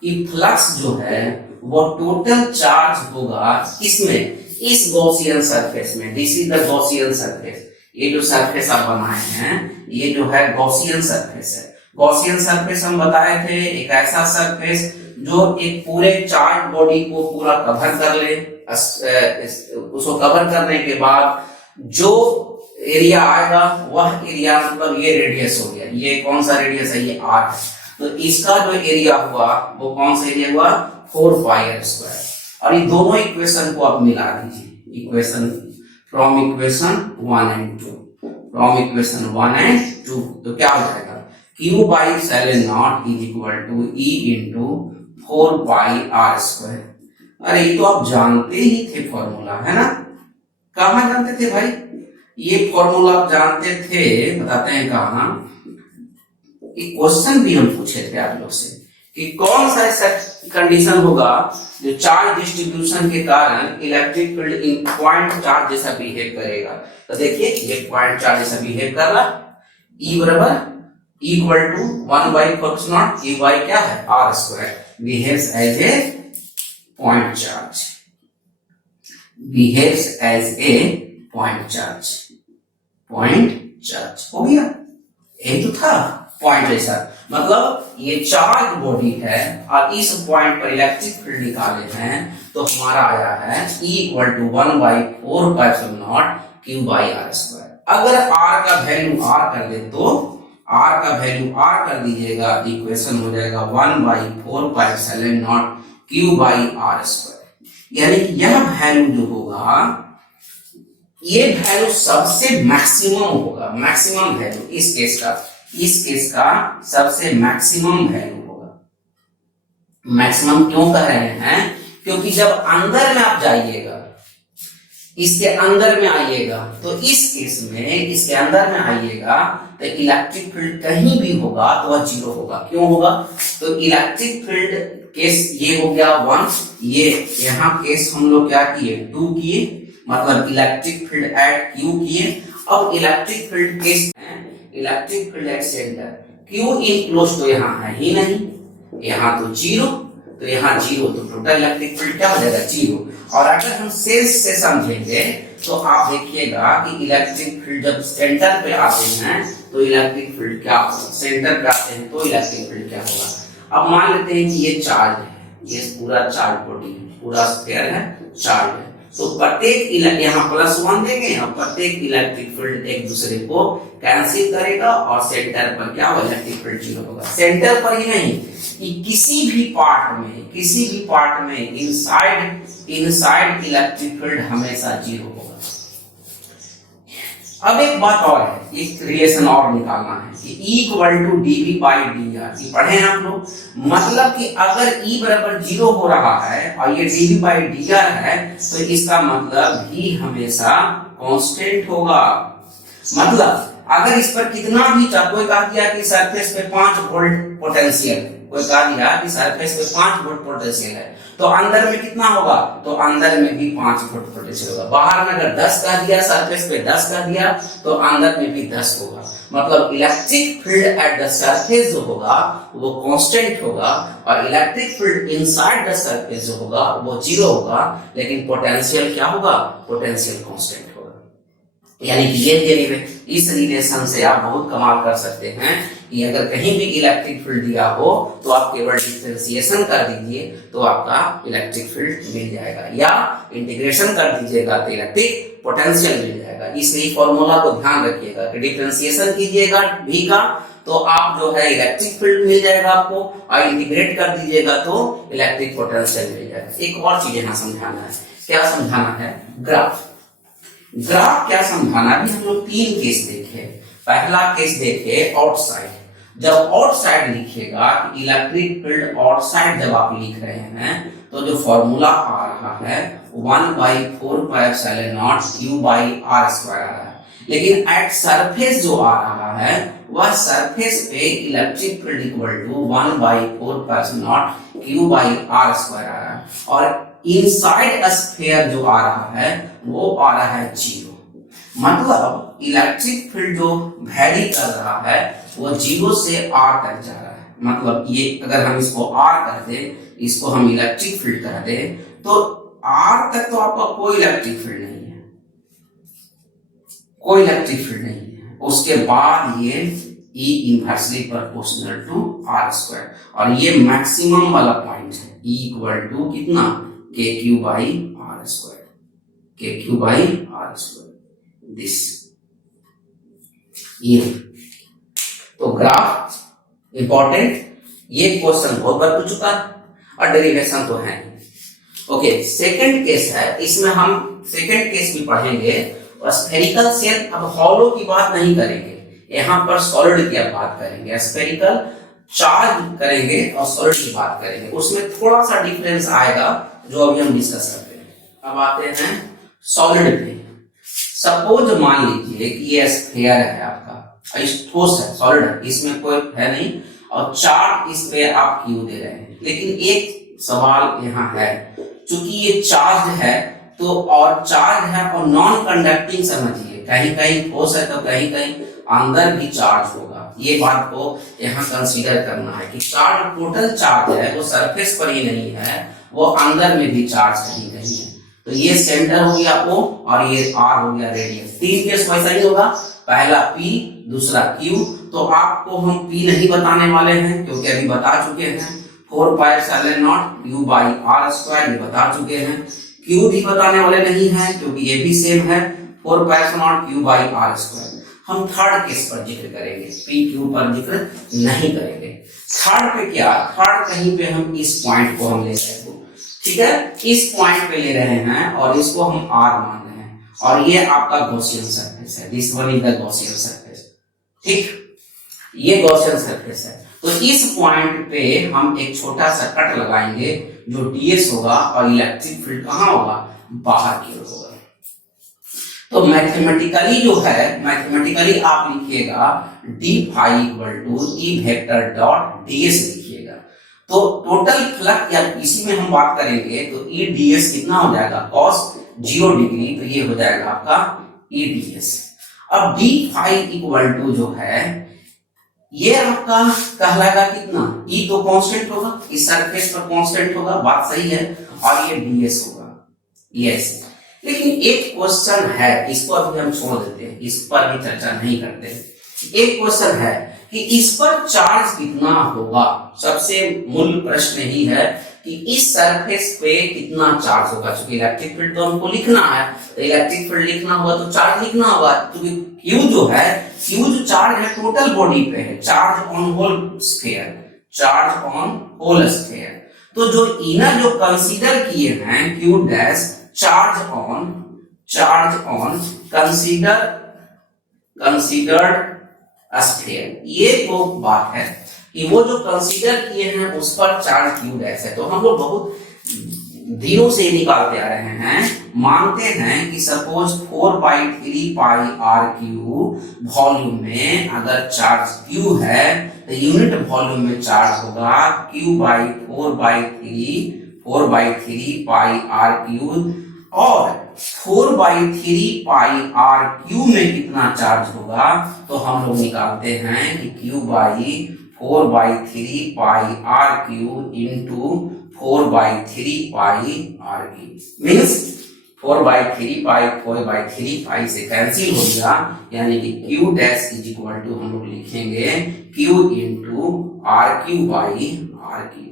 कि फ्लक्स जो है वो टोटल चार्ज होगा इसमें, इस गॉसियन सरफेस में। This is the Gaussian surface. ये जो सरफेस आप बनाए हैं ये जो है गॉसियन सरफेस है। गॉसियन सरफेस हम बताए थे एक ऐसा सरफेस जो एक पूरे चार्ज बॉडी को पूरा कवर कर ले। उसको कवर करने के बाद जो एरिया आएगा वह एरिया, मतलब ये रेडियस हो गया, ये कौन सा रेडियस है, ये r है। तो इसका जो एरिया हुआ वो कौन सा एरिया हुआ, 4 पाई r स्क्वायर। और ये दोनों इक्वेशन को आप मिला दीजिए, equation from equation 1 and 2, from equation 1 and 2। तो क्या हो जाएगा, Q by epsilon naught is equal to E into 4 pi r square. अरे ये तो आप जानते ही थे फॉर्मूला, है ना। कहाँ जानते थे भाई, ये फॉर्मूला आप जानते थे, बताते हैं कहाँ। एक क्वेश्चन भी हम पूछे थे आप लोग से कि कौन सा ऐसा कंडीशन होगा जो चार्ज डिस्ट्रीब्यूशन के कारण इलेक्ट्रिक फील्ड इन पॉइंट चार्ज जैसा बिहेव करेगा। तो देखिए ये पॉइंट चार्ज जैसा बिहेव कर रहा, E बराबर इक्वल टू 1/4 E y क्या है r square, behaves as a point charge, behaves as a point charge, point charge हो गया। यही तो था पॉइंट जैसा, मतलब ये चार्ज बॉडी है और इस पॉइंट पर इलेक्ट्रिक फील्ड निकाले हैं तो हमारा आया है E equal to 1/4 Q by r square. अगर r का वैल्यू r कर दे तो r का वैल्यू r कर दीजिएगा, इक्वेशन हो जाएगा 1/4 Q by r स्क्वायर। यानी यह वैल्यू जो होगा ये वैल्यू सबसे मैक्सिमम होगा, मैक्सिमम वैल्यू इस केस का सबसे मैक्सिमम वैल्यू होगा। मैक्सिमम क्यों कह रहे हैं, क्योंकि जब अंदर में आप जाइएगा, इसके अंदर में आइएगा, तो इस केस में इसके अंदर में आइएगा तो इलेक्ट्रिक फील्ड कहीं भी होगा तो वह जीरो होगा। क्यों होगा, तो इलेक्ट्रिक फील्ड केस ये हो गया 1, ये यहाँ केस हम लोग क्या किए 2 किए, मतलब इलेक्ट्रिक फील्ड एट Q किए। अब electric field case electric field at centre Q in close तो यहाँ है ही नहीं, यहाँ तो जीरो, तो यहाँ जीरो, तो टोटल इलेक्ट्रिक फील्ड क्या हो जाएगा जीरो। और अगर हम सेंस से समझेंगे तो आप देखिएगा कि इलेक्ट्रिक फील्ड जब सेंटर पे आते हैं तो इलेक्ट्रिक फील्ड क्या होगा, सेंटर पे आते हैं तो इलेक्ट्रिक फील्ड क्या होगा। अब मान लेते हैं कि ये चार्ज है, ये पूरा चार्ज बॉडी पूरा स्फीयर है, चार्ज है, तो प्रत्येक यहाँ +1 देंगे और प्रत्येक इलेक्ट्रिक फील्ड एक दूसरे को कैंसिल करेगा और सेंटर पर क्या होगा इलेक्ट्रिक फील्ड जीरो होगा। सेंटर पर ही नहीं कि किसी भी पार्ट में इनसाइड इलेक्ट्रिक फील्ड हमेशा जीरो होगा। अब एक बात और है, एक रिलेशन और निकालना है कि E इक्वल टू dV/dr, ये पढ़े हैं आप लोग, मतलब कि अगर E बराबर जीरो हो रहा है और ये dV/dr है तो इसका मतलब V हमेशा कांस्टेंट होगा। मतलब अगर इस पर कितना भी कोई कह दिया कि सरफेस पे 5 वोल्ट पोटेंशियल, कोई कह दिया कि सरफेस पे 5 वोल्ट पोटेंशियल है, तो अंदर में कितना होगा, तो अंदर में भी 5 वोल्ट पोटेंशियल होगा। बाहर में अगर 10 कह दिया, सरफेस पे 10 कह दिया, तो अंदर में भी 10 होगा। मतलब electric field at the surface जो होगा वो कांस्टेंट होगा और electric field inside the surface जो होगा वो जीरो होगा, लेकिन पोटेंशियल क्या होगा, पोटेंशियल कांस्टेंट होगा। यानी कि ये इस रिलेशन से आप बहुत कमाल कर सकते हैं कि अगर कहीं भी इलेक्ट्रिक फील्ड दिया हो तो आप केवल डिफरेंशिएशन कर दीजिए तो आपका इलेक्ट्रिक फील्ड मिल जाएगा, या इंटीग्रेशन कर दीजिएगा तो इलेक्ट्रिक पोटेंशियल मिल जाएगा। इसलिए फॉर्मूला को ध्यान रखिएगा कि डिफरेंशिएशन कीजिएगा V का तो आप जो है इलेक्ट्रिक फील्ड मिल जाएगा आपको, और इंटीग्रेट कर दीजिएगा तो इलेक्ट्रिक पोटेंशियल मिल जाएगा। एक और चीज यहाँ समझाना है, क्या समझाना है, ग्राफ क्या समझाना भी। हम लोग 3 केस देखे। पहला केस देखे आउटसाइड, जब आउटसाइड लिखिएगा कि इलेक्ट्रिक फील्ड आउटसाइड जब आप लिख रहे हैं तो जो फॉर्मूला आ रहा है 1/4 Q by r स्क्वायर आ रहा है, लेकिन एट सरफेस जो आ रहा है वह सरफेस पे electric field equal to 1/4 Q by r square आ रहा है, और इनसाइड स्फीयर जो आ रहा है वो आ रहा है जीरो। मतलब इलेक्ट्रिक फील्ड जो वैरी कर रहा है वो जीरो से r तक जा रहा है। मतलब ये अगर हम इसको r कर दे, इसको हम इलेक्ट्रिक फील्ड कर दे, तो r तक तो आपका कोई इलेक्ट्रिक फील्ड नहीं है, कोई इलेक्ट्रिक फील्ड नहीं है। उसके बाद ये E inversely proportional to r square, और ये मैक्सिमम वाला पॉइंट है E इक्वल टू कितना KQ by r square, KQ by r square this. ये तो ग्राफ इंपॉर्टेंट, ये क्वेश्चन बहुत बार पूछ चुका और डेरिवेशन तो है। ओके, सेकंड केस है, इसमें हम सेकंड केस भी पढ़ेंगे और स्फेरिकल सेल। अब हॉलो की बात नहीं करेंगे, यहाँ पर सॉलिड की अब बात करेंगे। स्फेरिकल चार्ज करेंगे और सॉलिड की बात करेंगे, उसमें थोड़ा सा डिफरेंस आएगा जो अभी हम डिस्कस करते हैं। अब आते हैं सॉलिड पे। सपोज मान लीजिए कि ये स्फीयर है आपका, ठोस है, सॉलिड है, इसमें कोई है नहीं, और चार्ज इस पे आप Q दे रहे हैं। लेकिन एक सवाल यहाँ है, चूंकि ये चार्ज है तो, और चार्ज है और नॉन कंडक्टिंग समझिए, कहीं कहीं ठोस है तो कहीं कहीं अंदर भी चार्ज होगा। ये बात को यहाँ कंसीडर करना है कि चार्ज, टोटल चार्ज है वो सरफेस पर ही नहीं है, वो अंदर में भी चार्ज कहीं कहीं है। तो ये सेंटर हो गया O और ये R हो गया रेडियस। तीन केस वैसा ही होगा, पहला P दूसरा Q। तो आपको हम P नहीं बताने वाले हैं क्योंकि अभी बता चुके हैं, 4 pi epsilon naught Q by R square, ये बता चुके हैं। Q भी बताने वाले नहीं है क्योंकि ये भी सेम है, 4 pi epsilon naught Q by R square. हम थर्ड केस पर जिक्र करेंगे, P Q पर जिक्र नहीं करेंगे। थर्ड पे क्या, थर्ड कहीं पे हम इस पॉइंट को हम ले रहे हैं, ठीक है, इस पॉइंट पे ले रहे हैं और इसको हम R मान रहे हैं, और ये आपका गॉसियन सरफेस है, this one is the Gaussian surface, ठीक, ये गॉसियन सरफेस है। तो इस पॉइंट पे हम एक छोटा सा कट लगाएंगे जो ds होगा, और इलेक्ट्रिक फील्ड कहाँ होगा, बाहर की ओर होगा। तो मैथमेटिकली जो है, मैथमेटिकली आप लिखिएगा d phi equal to E vector dot ds लिखिएगा। तो टोटल फ्लक्स, या इसी में हम बात करेंगे तो E ds कितना हो जाएगा, cos 0 डिग्री, तो ये हो जाएगा आपका E ds। अब d फाई इक्वल टू जो है ये आपका कहलाएगा कितना, E तो कांस्टेंट होगा, इस सरफेस पर कांस्टेंट होगा, बात सही है, और ये ds होगा, यस। लेकिन एक क्वेश्चन है, इसको अभी हम छोड़ देते हैं, इस पर भी चर्चा नहीं करते। एक क्वेश्चन है कि इस पर चार्ज कितना होगा। सबसे मूल प्रश्न यही है कि इस सरफेस पे कितना चार्ज होगा। क्योंकि इलेक्ट्रिक फील्ड तो हमको लिखना है, तो इलेक्ट्रिक फील्ड लिखना हुआ तो चार्ज लिखना होगा। क्योंकि Q जो है, Q जो चार्ज है टोटल बॉडी पे है, charge on whole sphere, charge on whole sphere. तो जो इनर जो कंसीडर किए हैं Q dash, charge on considered sphere, ये तो बात है कि वो जो कंसीडर किए हैं उस पर चार्ज Q डैश है। तो हम लोग बहुत दिनों से निकालते आ रहे हैं, मानते हैं कि सपोज 4/3 पाई R क्यू वॉल्यूम में अगर चार्ज Q है तो यूनिट वॉल्यूम में चार्ज होगा Q by 4/3 pi R Q, और 4/3 पाई R क्यू में कितना चार्ज होगा, तो हम लोग निकालते हैं कि Q by 4/3 pi R cube into 4/3 pi R cube, means 4/3 pi से कैंसिल हो गया, यानी कि Q dash is equal to हम लोग लिखेंगे Q into R cube by R cube.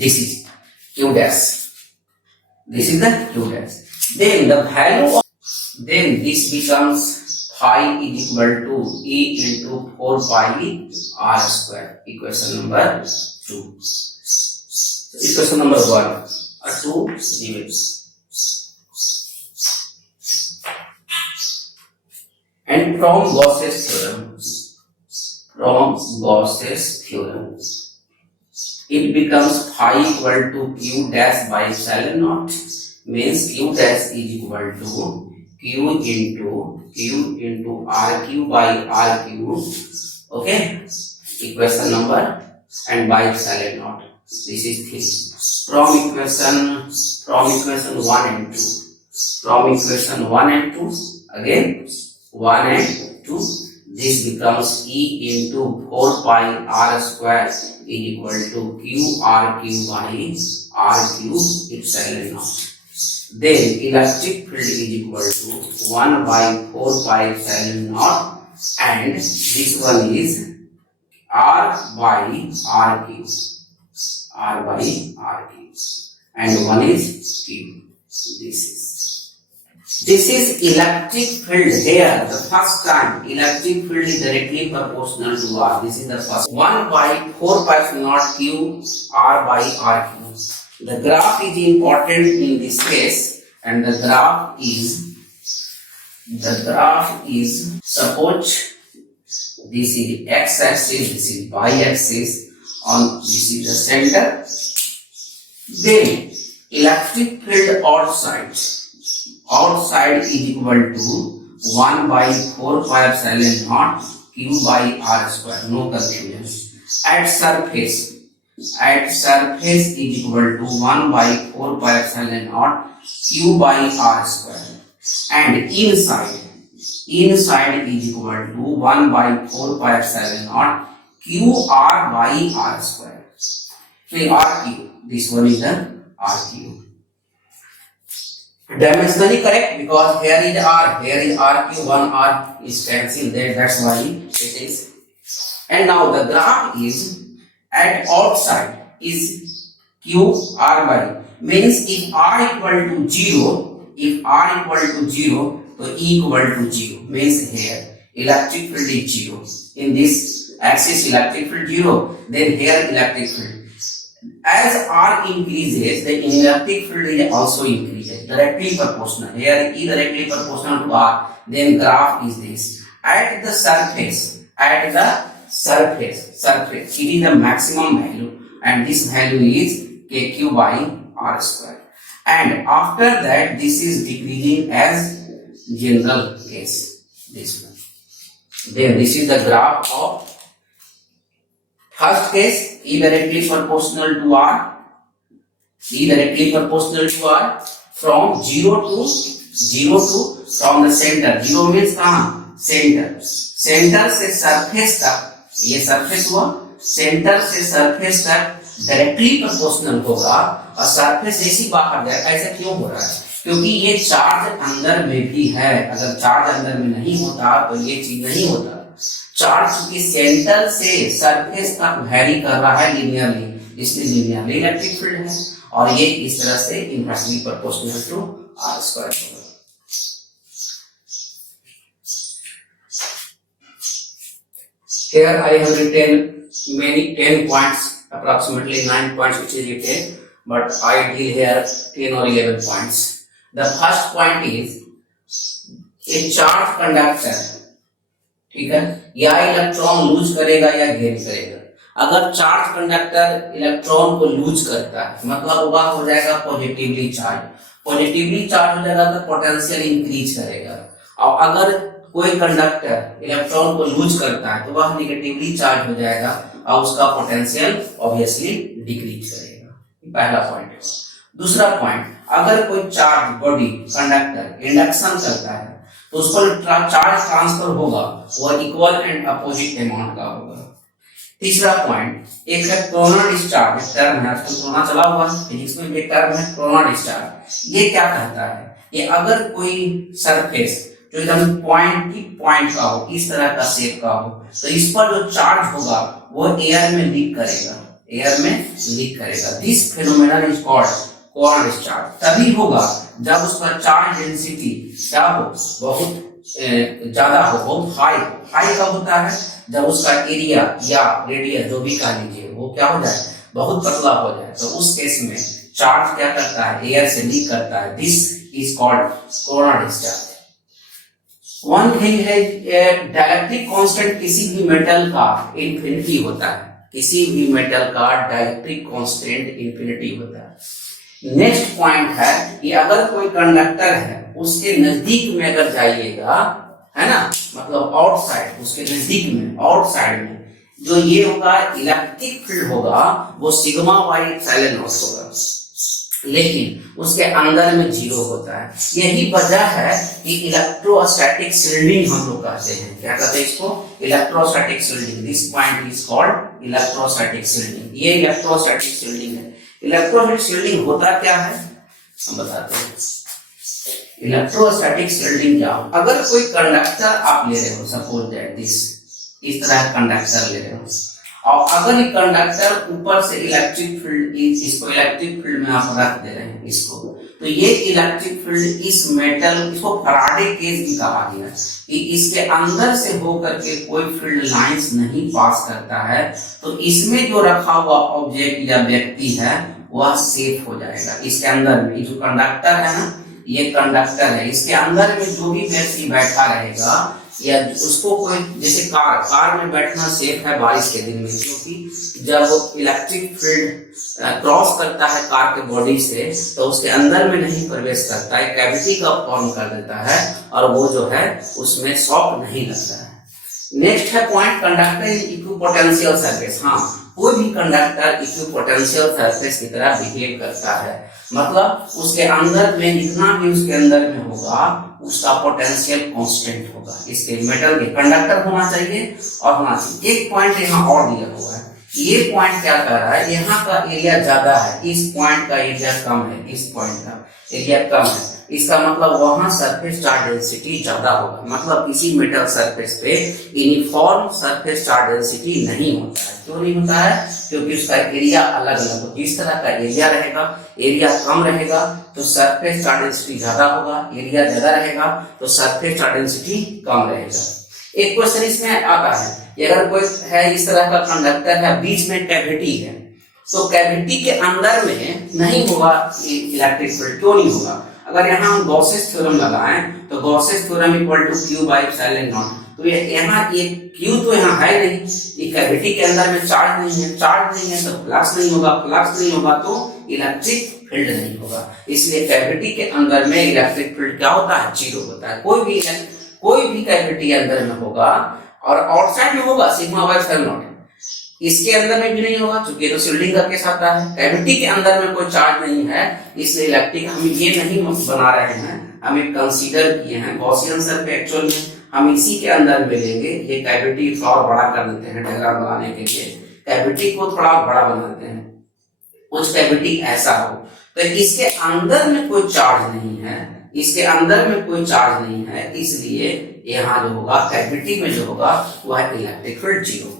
This is Q dash, this is the Q dash. Then the value of, then this becomes phi is equal to E into 4 pi R square. Equation number 2. Equation number 1 or 2 given. And from Gauss's theorem, it becomes phi equal to Q dash by epsilon naught, means Q dash is equal to Q into R Q by R Q, okay, equation number, and by epsilon naught, this is 3. From equation 1 and 2, from equation 1 and 2, again 1 and 2, this becomes E into 4 pi R square is equal to Q R Q by R Q epsilon naught. Then electric field is equal to 1 by 4 pi epsilon naught, and this one is R by R Q, and one is Q. This is electric field here. The first time electric field is directly proportional to R. This is the first. 1 by 4 pi naught Q R by R Q. The graph is important in this case, and the graph is suppose this is x axis, this is y axis, on this is the center. Then electric field outside is equal to 1 by 4 pi epsilon naught Q by R square. No confusion. at surface is equal to 1 by 4 pi epsilon naught q by r square, and inside is equal to 1 by 4 pi epsilon naught q r by r square. So r cube, this one is the r cube. Dimensionally correct because here is r cube, 1 r is cancelled there, that's why it is. And now the graph is at outside is q r by, means if r equal to 0, so E equal to 0, means here electric field is 0. In this axis electric field 0, then here electric field. As r increases, the electric field is also increases, directly proportional. Here E directly proportional to r, then graph is this. At the surface, it is the maximum value, and this value is kq by r square. And after that, this is decreasing as general case, this one. Then this is the graph of first case, E directly proportional to r, from 0 to from the center. 0 means कहाँ? Centre से surface तक, ये surface हुआ, centre से surface तक directly proportional होगा, और surface जैसी बाहर जाए। ऐसा क्यों हो रहा है? क्योंकि ये चार्ज अंदर में भी है, अगर चार्ज अंदर में नहीं होता तो ये चीज नहीं होता। चार्ज की सेंटर से सरफेस तक वैरी कर रहा है लीनियरली, इसलिए लीनियरली इलेक्ट्रिक फील्ड है, और ये इस तरह से inversely proportional to R square होगा। Here I have written 10 points, approximately 9 points which is written, but I deal here 10 or 11 points. The first point is a charge conductor, ठीक है, या इलेक्ट्रॉन लूज करेगा या गेन करेगा। अगर charge conductor electron को loose करता है, मतलब वह हो जाएगा पॉजिटिवली चार्ज हो जाएगा तो पोटेंशियल इंक्रीज करेगा, और अगर कोई कंडक्टर इलेक्ट्रॉन को लूज करता है तो वह निगेटिवली चार्ज हो जाएगा और उसका पोटेंशियल ऑब्वियसली डिक्रीज करेगा। पहला पॉइंट। दूसरा पॉइंट, अगर कोई चार्ज बॉडी कंडक्टर इंडक्शन करता है तो उस पर चार्ज ट्रांसफर होगा, वह इक्वल एंड अपोजिट अमाउंट का होगा। तीसरा पॉइंट, एक है कोरोना डिस्चार्ज, टर्म है, कोरोना चला हुआ है फिजिक्स में, एक टर्म है कोरोना डिस्चार्ज। ये क्या कहता है? ये अगर कोई सरफेस जो एकदम पॉइंट का हो, इस तरह का शेप का हो, तो इस पर जो चार्ज होगा वो एयर में लीक करेगा। This phenomenon is called corona discharge. तभी होगा जब उस पर चार्ज डेंसिटी क्या हो, बहुत ज्यादा हो, बहुत हाई कब होता है? जब उसका एरिया या रेडियस जो भी कह लीजिए वो क्या हो जाए, बहुत पतला हो जाए, तो उस केस में चार्ज क्या करता है, एयर से लीक करता है। This is called corona discharge. One thing है, डाइलेक्ट्रिक कांस्टेंट किसी भी मेटल का इंफिनिटी होता है, नेक्स्ट पॉइंट है कि अगर कोई कंडक्टर है उसके नजदीक में अगर जाइएगा, है ना, मतलब आउटसाइड, उसके नजदीक में आउटसाइड में जो ये होगा इलेक्ट्रिक फील्ड होगा वो सिग्मा बाई एप्सिलॉन नॉट होगा, लेकिन उसके अंदर में 0 होता है। यही वजह है कि इलेक्ट्रोस्टैटिक शील्डिंग हम लोग कहते हैं। क्या कहते हैं इसको? Electrostatic shielding. This point is called electrostatic shielding. ये इलेक्ट्रोस्टैटिक शील्डिंग है। इलेक्ट्रोस्टैटिक शील्डिंग होता क्या है हम बताते हैं। इलेक्ट्रोस्टैटिक शील्डिंग क्या हो? अगर कोई कंडक्टर आप ले रहे हो, सपोज दैट दिस, इस तरह कंडक्टर ले रहे हो, और अगर ये कंडक्टर ऊपर से इलेक्ट्रिक फील्ड, इसको इलेक्ट्रिक फील्ड में आप रख दे रहे हैं इसको, तो ये इलेक्ट्रिक फील्ड इस मेटल, इसको फैराडे केज भी कहा गया कि इसके अंदर से होकर के कोई फील्ड लाइंस नहीं पास करता है, तो इसमें जो रखा हुआ ऑब्जेक्ट या व्यक्ति है वह सेफ हो जाएगा। इसके अंदर में जो कंडक्टर है ना, ये कंडक्टर है, इसके अंदर में जो भी व्यक्ति बैठा रहेगा या उसको कोई, जैसे कार में बैठना सेफ है बारिश के दिन में, क्योंकि जब इलेक्ट्रिक फील्ड क्रॉस करता है कार के बॉडी से तो उसके अंदर में नहीं प्रवेश करता है, कैविटी का फॉर्म कर देता है और वो जो है उसमें शॉक नहीं लगता है। नेक्स्ट है point conductor in equipotential surface. हाँ, कोई भी कंडक्टर इक्विपोटेंशियल सरफेस की तरह बिहेव करता है, मतलब उसके अंदर में जितना भी उसके अंदर में होगा उसका पोटेंशियल कांस्टेंट होगा। इसके मेटल के कंडक्टर होना चाहिए और होना चाहिए। एक पॉइंट यहाँ और दिया हुआ है, ये पॉइंट क्या कर रहा है, यहाँ का एरिया ज्यादा है, इस पॉइंट का एरिया कम है, इस पॉइंट का एरिया कम है। इसका मतलब वहां सरफेस चार्ज डेंसिटी ज्यादा होगा, मतलब किसी मेटल सरफेस पे यूनिफॉर्म सरफेस चार्ज डेंसिटी नहीं होता है। क्यों नहीं होता है? क्योंकि उसका एरिया अलग अलग हो। जिस तरह का एरिया रहेगा, एरिया कम रहेगा तो सरफेस चार्ज डेंसिटी ज्यादा होगा, एरिया ज्यादा रहेगा तो सरफेस चार्ज डेंसिटी कम रहेगा। एक क्वेश्चन इसमें आता है, अगर कोई है इस तरह का कंडक्टर है, बीच में कैविटी है, तो कैविटी के अंदर में नहीं होगा इलेक्ट्रिक फील्ड। क्यों नहीं होगा? अगर यहाँ हम गॉसेस थ्योरम लगाएं तो Gauss's theorem equal to Q by epsilon naught, तो यहाँ ये Q तो यहाँ है नहीं, ये कैविटी के अंदर में चार्ज नहीं है, चार्ज नहीं है तो फ्लक्स नहीं होगा, फ्लक्स नहीं होगा तो इलेक्ट्रिक फील्ड नहीं होगा। इसलिए कैविटी के अंदर में इलेक्ट्रिक फील्ड क्या होता है? जीरो होता है। कोई भी कैविटी अंदर में होगा और आउटसाइड में होगा सिग्मा बाय एप्सिलॉन नॉट, इसके अंदर में भी नहीं होगा क्योंकि तो शिल्डिंग का केस आता है। कैविटी के अंदर में कोई चार्ज नहीं है, इसलिए इलेक्ट्रिक हम ये नहीं बना रहे हैं, हम एक कंसीडर किए हैं गॉसियन सरफेस। एक्चुअल में हम इसी के अंदर में लेंगे, ये कैविटी थोड़ा बड़ा कर देते हैं डायग्राम बनाने के लिए, कैविटी को थोड़ा बड़ा बनाते हैं, कुछ कैविटी ऐसा हो तो इसके अंदर में कोई चार्ज नहीं है, इसके अंदर में कोई चार्ज नहीं है, इसलिए यहाँ जो होगा कैविटी में जो होगा वह इलेक्ट्रिक फील्ड जीरो होगा।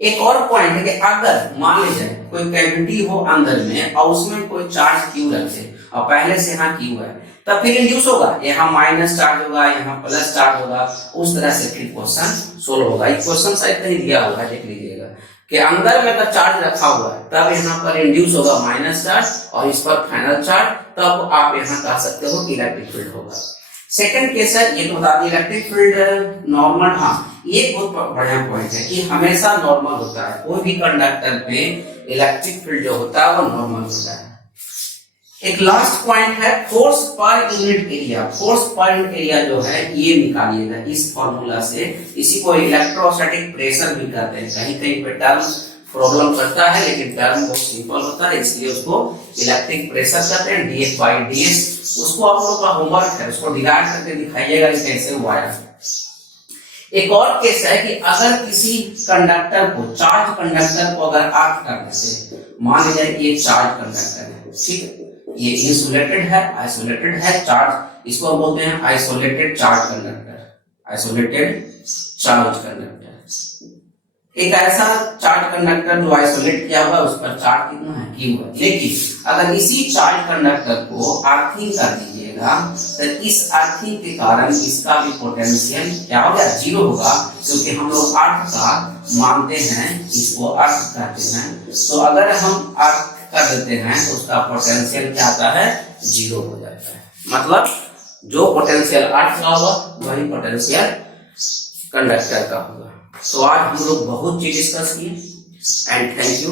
एक और पॉइंट है कि अगर मान लीजिए कोई कैविटी हो अंदर में और उसमें कोई चार्ज Q रखे और पहले से यहाँ Q है, तब फिर इंड्यूस होगा, यहाँ माइनस चार्ज होगा, यहाँ प्लस चार्ज होगा, उस तरह से फिर क्वेश्चन सोल्व होगा। एक क्वेश्चन शायद कहीं दिया होगा, देख लीजिएगा कि अंदर में अगर चार्ज रखा हुआ है तब यहाँ पर इंड्यूस होगा माइनस चार्ज और इस पर फाइनल चार्ज, तब आप यहाँ कह सकते हो इलेक्ट्रिक फील्ड होगा। सेकंड केस है, ये तो बता दी इलेक्ट्रिक फील्ड नॉर्मल। हाँ, ये बहुत बढ़िया पॉइंट है कि हमेशा नॉर्मल होता है, कोई भी कंडक्टर पे इलेक्ट्रिक फील्ड जो होता है वो नॉर्मल होता है। एक लास्ट पॉइंट है force per unit area. Force per unit area जो है ये निकालिएगा इस फॉर्मूला से, इसी को इलेक्ट्रोस्टैटिक प्रेशर भी कहते हैं। कहीं कहीं पे टर्म प्रॉब्लम करता है लेकिन टर्म बहुत सिंपल होता है, इसलिए उसको इलेक्ट्रिक प्रेशर कहते हैं, dF by ds। उसको आप लोगों का होमवर्क है, उसको डिराइव करके दिखाइएगा कि कैसे हुआ है। एक और केस है कि अगर किसी कंडक्टर को, चार्ज कंडक्टर को अगर आर्क करने से, मान लीजिए ये चार्ज कंडक्टर है, ठीक है, ये इंसुलेटेड है, आइसोलेटेड है चार्ज, इसको हम बोलते हैं isolated charge conductor, isolated charge conductor. एक ऐसा चार्ज कंडक्टर जो आइसोलेट किया हुआ है, उस पर चार्ज कितना है? Q है। लेकिन अगर इसी चार्ज कंडक्टर को अर्थिंग कर दीजिएगा तो इस अर्थिंग के कारण इसका भी पोटेंशियल क्या हो गया? जीरो होगा, क्योंकि हम लोग अर्थ का मानते हैं, इसको अर्थ कहते हैं। तो अगर हम अर्थ कर देते हैं तो उसका पोटेंशियल क्या आता है? जीरो हो जाता है। मतलब जो पोटेंशियल अर्थ का होगा वही पोटेंशियल कंडक्टर का होगा। तो आज हम लोग बहुत चीज डिस्कस किए एंड थैंक यू।